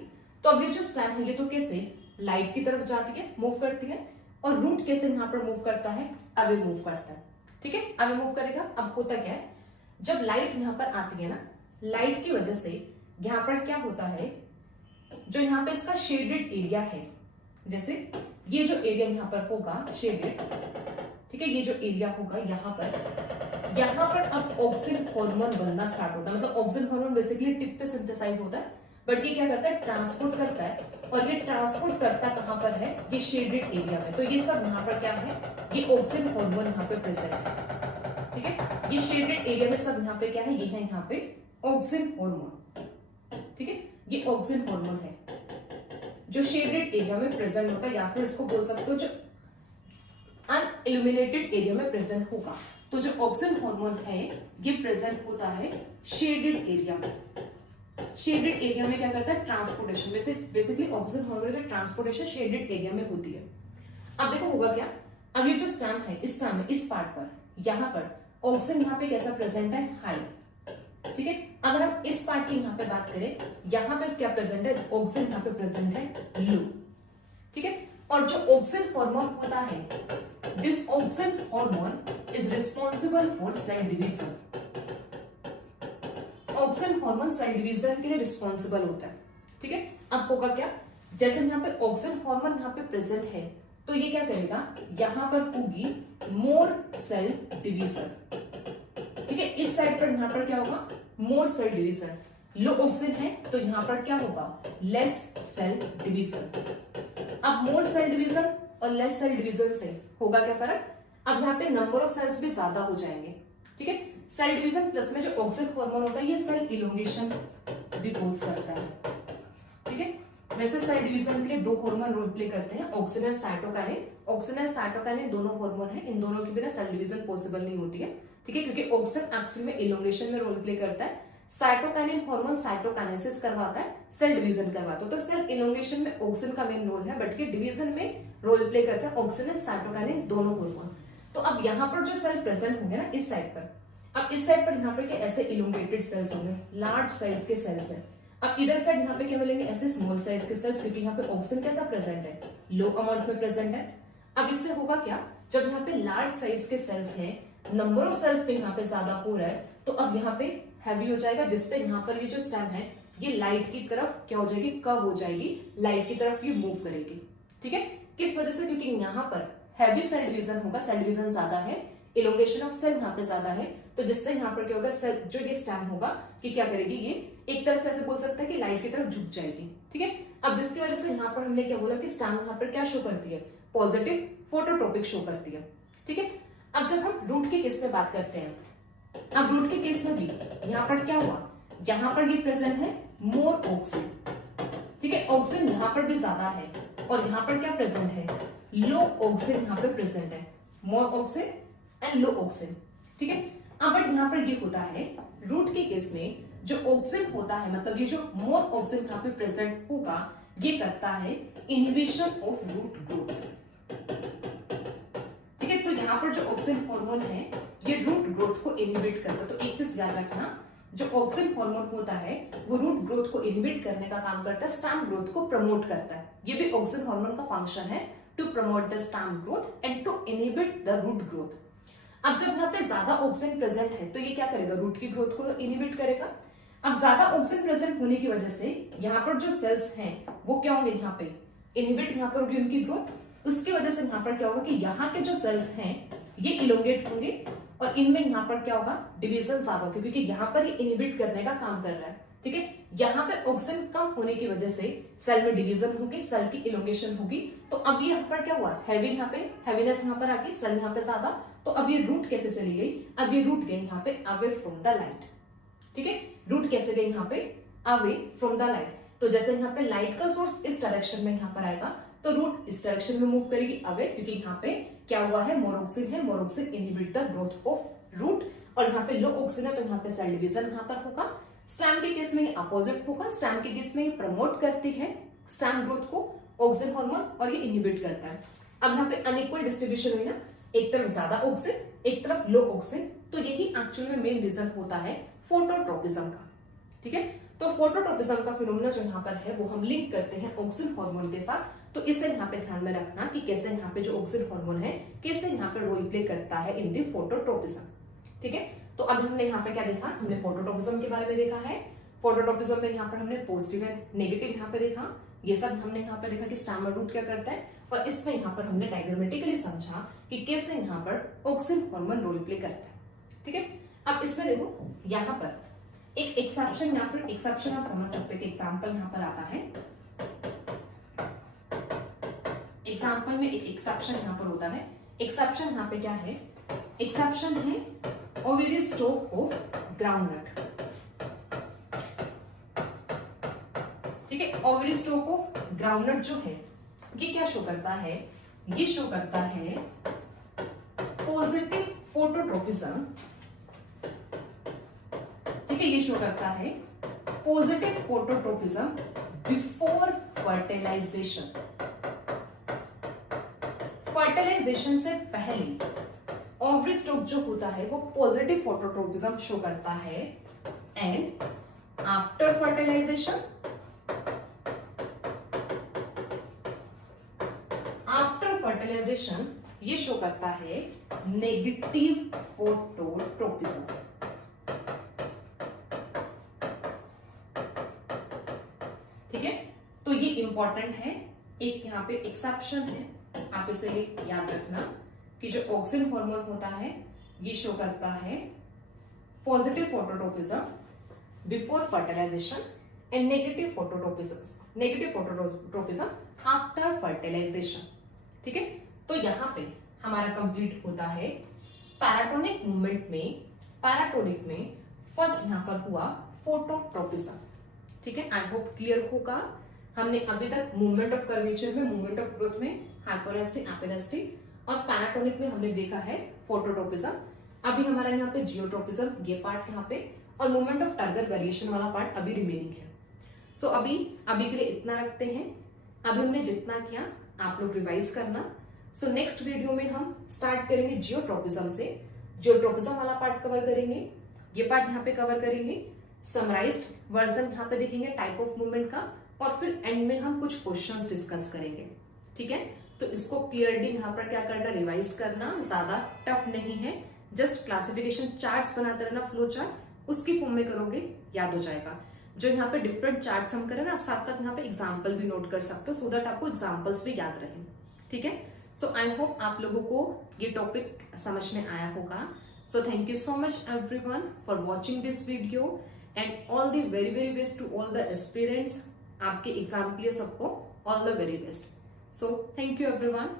तो अब ये जो स्टेम है ये तो कैसे लाइट की तरफ जाती है, मूव करती है, और रूट कैसे यहाँ पर मूव करता है, अवे मूव करता है, ठीक है, अवे मूव करेगा। अब होता क्या है, जब लाइट यहाँ पर आती है ना, लाइट की वजह से यहाँ पर क्या होता है, जो यहाँ पे इसका शेडेड एरिया है, जैसे ये जो एरिया यहाँ पर होगा शेडेड, ठीक है, ये जो एरिया होगा यहाँ पर अब ऑक्सिन हार्मोन बनना स्टार्ट होता है। मतलब ऑक्सिन हार्मोन बेसिकली टिप पे सिंथेसाइज होता है, बट ये क्या करता है, ट्रांसपोर्ट करता है, और ये ट्रांसपोर्ट करता कहां पर है, ये शेडेड एरिया में। तो ये सब यहाँ पर क्या है, ये ऑक्सिन हार्मोन यहाँ पे प्रेजेंट है, ठीक है। ये शेडेड एरिया में सब यहाँ पे क्या है, ये है यहाँ पे ऑक्सिन हार्मोन, ठीक है। ये ऑक्सिन हार्मोन है जो शेडेड एरिया में प्रेजेंट होता है, या फिर इसको बोल सकते हो जो अनइल्यूमिनेटेड एरिया में प्रेजेंट होगा। तो जो ऑक्सिन हार्मोन है ये प्रेजेंट होता है शेडेड एरिया में। शेडेड एरिया में क्या करता है, ट्रांसपोर्टेशन, बेसिकली ऑक्सिन हार्मोन का ट्रांसपोर्टेशन शेडेड एरिया में होती है। अब देखो होगा क्या, अब ये जो स्टेम है, इस स्टेम में इस पार्ट पर यहाँ पर ऑक्सिन यहाँ पे कैसा प्रेजेंट है, हाई, ठीक है। अगर हम इस पार्ट की यहाँ पे बात करें, यहाँ पे क्या प्रेजेंट है, ऑक्सिन यहाँ पे प्रेजेंट है लो, ठीक है। और जो ऑक्सिन हार्मोन होता है, this auxin hormone is responsible for cell division. Auxin hormone cell division के लिए रिस्पॉन्सिबल होता है, ठीक है। अब होगा क्या, जैसे यहाँ पे ऑक्सिन हार्मोन यहाँ पे प्रेजेंट है, तो ये क्या करेगा, यहाँ पर होगी मोर सेल डिवीजन, ठीक है। इस साइड पर यहाँ पर क्या होगा, मोर सेल डिवीजन। लो ऑक्सिन है तो यहाँ पर क्या होगा, लेस सेल डिवीजन। अब मोर सेल डिवीजन और लेस सेल डिवीजन से होगा क्या फर्क, अब यहाँ पे नंबर ऑफ सेल्स भी ज्यादा हो जाएंगे, ठीक है। सेल डिवीजन प्लस में जो ऑक्सिन हार्मोन होता है ये सेल इलोंगेशन भी कोज करता है, ठीक है। वैसे सेल डिवीजन के लिए दो हार्मोन रोल प्ले करते हैं, auxin and cytokinin. Auxin and cytokinin दोनों हार्मोन है, इन दोनों के बिना सेल डिवीजन पॉसिबल नहीं होती है, ठीक है, क्योंकि ऑक्सिन एक्चुअल में इलोंगेशन में रोल प्ले करता है, साइटोकाइनिन हार्मोन साइटोकाइनेसिस करवाता है, सेल डिवीजन करवाता है। तो सेल इलोंगेशन में ऑक्सिन का मेन रोल है, बट के डिवीजन में रोल प्ले करता है ऑक्सिन एंड साइटोकाइनिन दोनों हार्मोन। तो अब यहाँ पर जो सेल प्रेजेंट होंगे ना इस साइड पर, अब इस साइड पर यहाँ पर क्या ऐसे इलोंगेटेड सेल्स होंगे, लार्ज साइज के सेल्स है। अब इधर साइड यहाँ पे क्या मिलेंगे, ऐसे स्मॉल साइज के सेल्स, क्योंकि यहाँ पे ऑक्सिन कैसा प्रेजेंट है, लो अमाउंट में प्रेजेंट है। अब इससे होगा क्या, जब यहाँ पे लार्ज साइज के सेल्स हैं, नंबर ऑफ सेल्स पे यहाँ पे ज्यादा हो रहा है, तो अब यहाँ पे हैवी हो जाएगा, जिससे यहाँ पर ये जो स्टेम है ये लाइट की तरफ क्या हो जाएगी, कर्व हो जाएगी, लाइट की तरफ ये मूव करेगी, ठीक है। किस वजह से, क्योंकि यहाँ पर हैवी सेल डिवीजन होगा, सेल डिवीजन ज्यादा है, इलोंगेशन ऑफ सेल यहाँ पे ज्यादा है, तो जिससे यहाँ पर क्या होगा, सेल जो ये स्टेम होगा कि क्या करेगी, ये एक तरह से ऐसे बोल सकते हैं कि लाइट की तरफ झुक जाएगी। ठीक है, अब जिसकी वजह से यहाँ पर हमने क्या बोला कि स्टैम्प यहाँ पर क्या शो करती है, पॉजिटिव फोटोट्रोपिक शो करती है। ठीक है, अब जब हम रूट के केस में बात करते हैं, अब रूट के केस में भी यहाँ पर क्या हुआ, यहाँ पर ये प्रेजेंट है मोर ऑक्सिन। ठीक है, ऑक्सिन यहाँ पर भी ज्यादा है और यहाँ पर क्या प्रेजेंट है, लो ऑक्सिन यहाँ पे प्रेजेंट है, मोर ऑक्सिन एंड लो ऑक्सिन। ठीक है, अब बट यहाँ पर ये होता है रूट के केस में जो ऑक्सिन होता है, मतलब ये जो मोर ऑक्सिन यहाँ पे प्रेजेंट होगा, ये करता है इनहिबिशन ऑफ रूट ग्रोथ। ठीक है, तो यहाँ पर जो ऑक्सिन हार्मोन है ये रूट ग्रोथ को इनहिबिट करता है। तो एक चीज याद रखना, जो ऑक्सिन हार्मोन होता है वो रूट ग्रोथ को इनहिबिट करने का काम करता है, स्टेम ग्रोथ को प्रमोट करता है। ये भी ऑक्सिन हार्मोन का फंक्शन है, to promote the stem growth and to inhibit the root growth. अब जब यहाँ पे ज्यादा ऑक्सिन प्रेजेंट है तो ये क्या करेगा, रूट की ग्रोथ को इनहिबिट करेगा। अब ज्यादा ऑक्सिन प्रेजेंट होने की वजह से यहाँ पर जो सेल्स हैं वो क्या होंगे, यहाँ पे इनहिबिट यहाँ पर होगी उनकी ग्रोथ। उसकी वजह से यहाँ पर क्या होगा कि यहाँ के जो सेल्स हैं ये इलोंगेट होंगे और इनमें यहाँ पर क्या होगा, डिवीजन ज्यादा होगा, क्योंकि यहाँ पर ये इनहिबिट करने का काम कर रहा है। ठीक है, यहाँ पे ऑक्सीजन कम होने की वजह से सेल में डिवीजन होगी, सेल की इलोंगेशन होगी। तो अब ये यहाँ पर क्या हुआ, हैवी यहाँ पे हैवीनेस यहाँ पर आ गई, सेल यहाँ पे ज्यादा। तो अब ये रूट कैसे चली गई, अब ये रूट गई यहाँ पे अवे फ्रॉम द लाइट। ठीक है, रूट कैसे गई यहाँ पे, अवे फ्रॉम द लाइट। तो जैसे यहाँ पे लाइट का सोर्स इस डायरेक्शन में यहाँ पर आएगा तो रूट इस डायरेक्शन में मूव करेगी अवे, क्योंकि यहाँ पे क्या हुआ है, मोर ऑक्सीजन है, more oxygen inhibit the growth of root. और यहाँ पे लो ऑक्सीजन है तो यहाँ पे सेल डिवीजन यहाँ पर होगा। स्टेम के केस में ये अपोजिट होगा, स्टेम के केस में ये प्रमोट करती है स्टेम ग्रोथ को ऑक्सीजन हार्मोन और ये इनहिबिट करता है। अब यहाँ पे अनइक्वल डिस्ट्रीब्यूशन हुई ना, एक तरफ ज्यादा ऑक्सीजन एक तरफ लो ऑक्सीजन, तो यही एक्चुअल में मेन रीजन होता है फोटोट्रोपिज्म का। ठीक है, तो फोटोट्रोपिज्म का फिनोमेना जो यहाँ पर है वो हम लिंक करते हैं ऑक्सीजन हार्मोन के साथ। तो इसे यहाँ पे ध्यान में रखना कि कैसे यहाँ पे जो ऑक्सीजन हार्मोन है कैसे यहाँ पे रोल प्ले करता है इन दी फोटोट्रोपिज्म। ठीक है, तो अब हमने यहाँ पे क्या देखा, हमने फोटोट्रोपिज्म के बारे में देखा है। फोटोट्रोपिज्म में यहाँ पर हमने पॉजिटिव एंड नेगेटिव यहाँ पे देखा, ये सब हमने यहाँ पे देखा कि स्टैम रूट क्या करता है, और इसमें यहाँ पर हमने डायग्रामेटिकली समझा कि कैसे यहाँ पर ऑक्सीजन हार्मोन रोल प्ले करता है। ठीक है, अब इसमें देखो यहाँ पर एक एक्सेप्शन, यहाँ पर एक्सेप्शन आप समझ सकते हो कि एग्जाम्पल यहाँ पर आता है, एग्जाम्पल में एक एक्सेप्शन यहाँ पर होता है। एक्सेप्शन यहाँ पे क्या है, एक्सेप्शन है ओवेरी स्टोक ऑफ ग्राउंडनट। ठीक है, ओवेरी स्टोक ऑफ ग्राउंडनट जो है ये क्या शो करता है, ये शो करता है पॉजिटिव फोटोट्रोपिज्म। ठीक है, ये शो करता है positive phototropism before fertilization. Fertilization से पहले ओवरी स्टोक जो होता है वो पॉजिटिव फोटोट्रोपिज्म शो करता है, and after fertilization, after fertilization ये शो करता है नेगेटिव फोटोट्रोपिज्म। ठीक है, तो ये इंपॉर्टेंट है, एक यहाँ पे एक्सेप्शन है, आप इसे याद रखना कि जो ऑक्सीजन हार्मोन होता है ये शो करता है positive phototropism before fertilization and negative phototropism after fertilization. ठीक है, तो यहाँ पे हमारा कंप्लीट होता है पैराटोनिक मूवमेंट में, पैराटोनिक में फर्स्ट यहाँ पर हुआ फोटोट्रोपिज्म। ठीक है, आई होप क्लियर होगा। हमने अभी तक मूवमेंट ऑफ कर्वेचर में, मूवमेंट ऑफ ग्रोथ में हाइपोनेस्टी, एपिनेस्टी और पैराटोनिक में हमने देखा है फोटोट्रोपिज्म। अभी हमारा यहाँ पे जियोट्रोपिज्म ये पार्ट यहाँ पे, और मूवमेंट ऑफ टर्गर वेरिएशन वाला पार्ट अभी रिमेनिंग है। सो अभी के लिए इतना रखते हैं। अभी हमने जितना किया आप लोग रिवाइज करना। सो नेक्स्ट वीडियो में हम स्टार्ट करेंगे जियोट्रोपिज्म से, जियोट्रोपिज्म वाला पार्ट कवर करेंगे, ये पार्ट यहाँ पे कवर करेंगे, समराइज्ड वर्जन यहाँ पे देखेंगे टाइप ऑफ मूवमेंट का, और फिर एंड में हम कुछ क्वेश्चंस डिस्कस करेंगे। ठीक है, तो इसको क्लियरली यहाँ पर क्या करना, रिवाइज करना, ज्यादा टफ नहीं है, जस्ट क्लासिफिकेशन चार्ट्स बनाते रहना, फ्लो चार्ट उसकी फॉर्म में करोगे याद हो जाएगा। जो यहाँ पे डिफरेंट चार्ट्स हम करें ना, आप साथ साथ यहाँ पे एग्जाम्पल भी नोट कर सकते हो, सो दैट आपको एग्जाम्पल्स भी याद रहे। ठीक है, सो आई होप आप लोगों को ये टॉपिक समझ में आया होगा। So thank you so much everyone for watching this video, and all the very very best to all the aspirants. आपके एग्जाम के लिए सबको all the very best. So thank you everyone.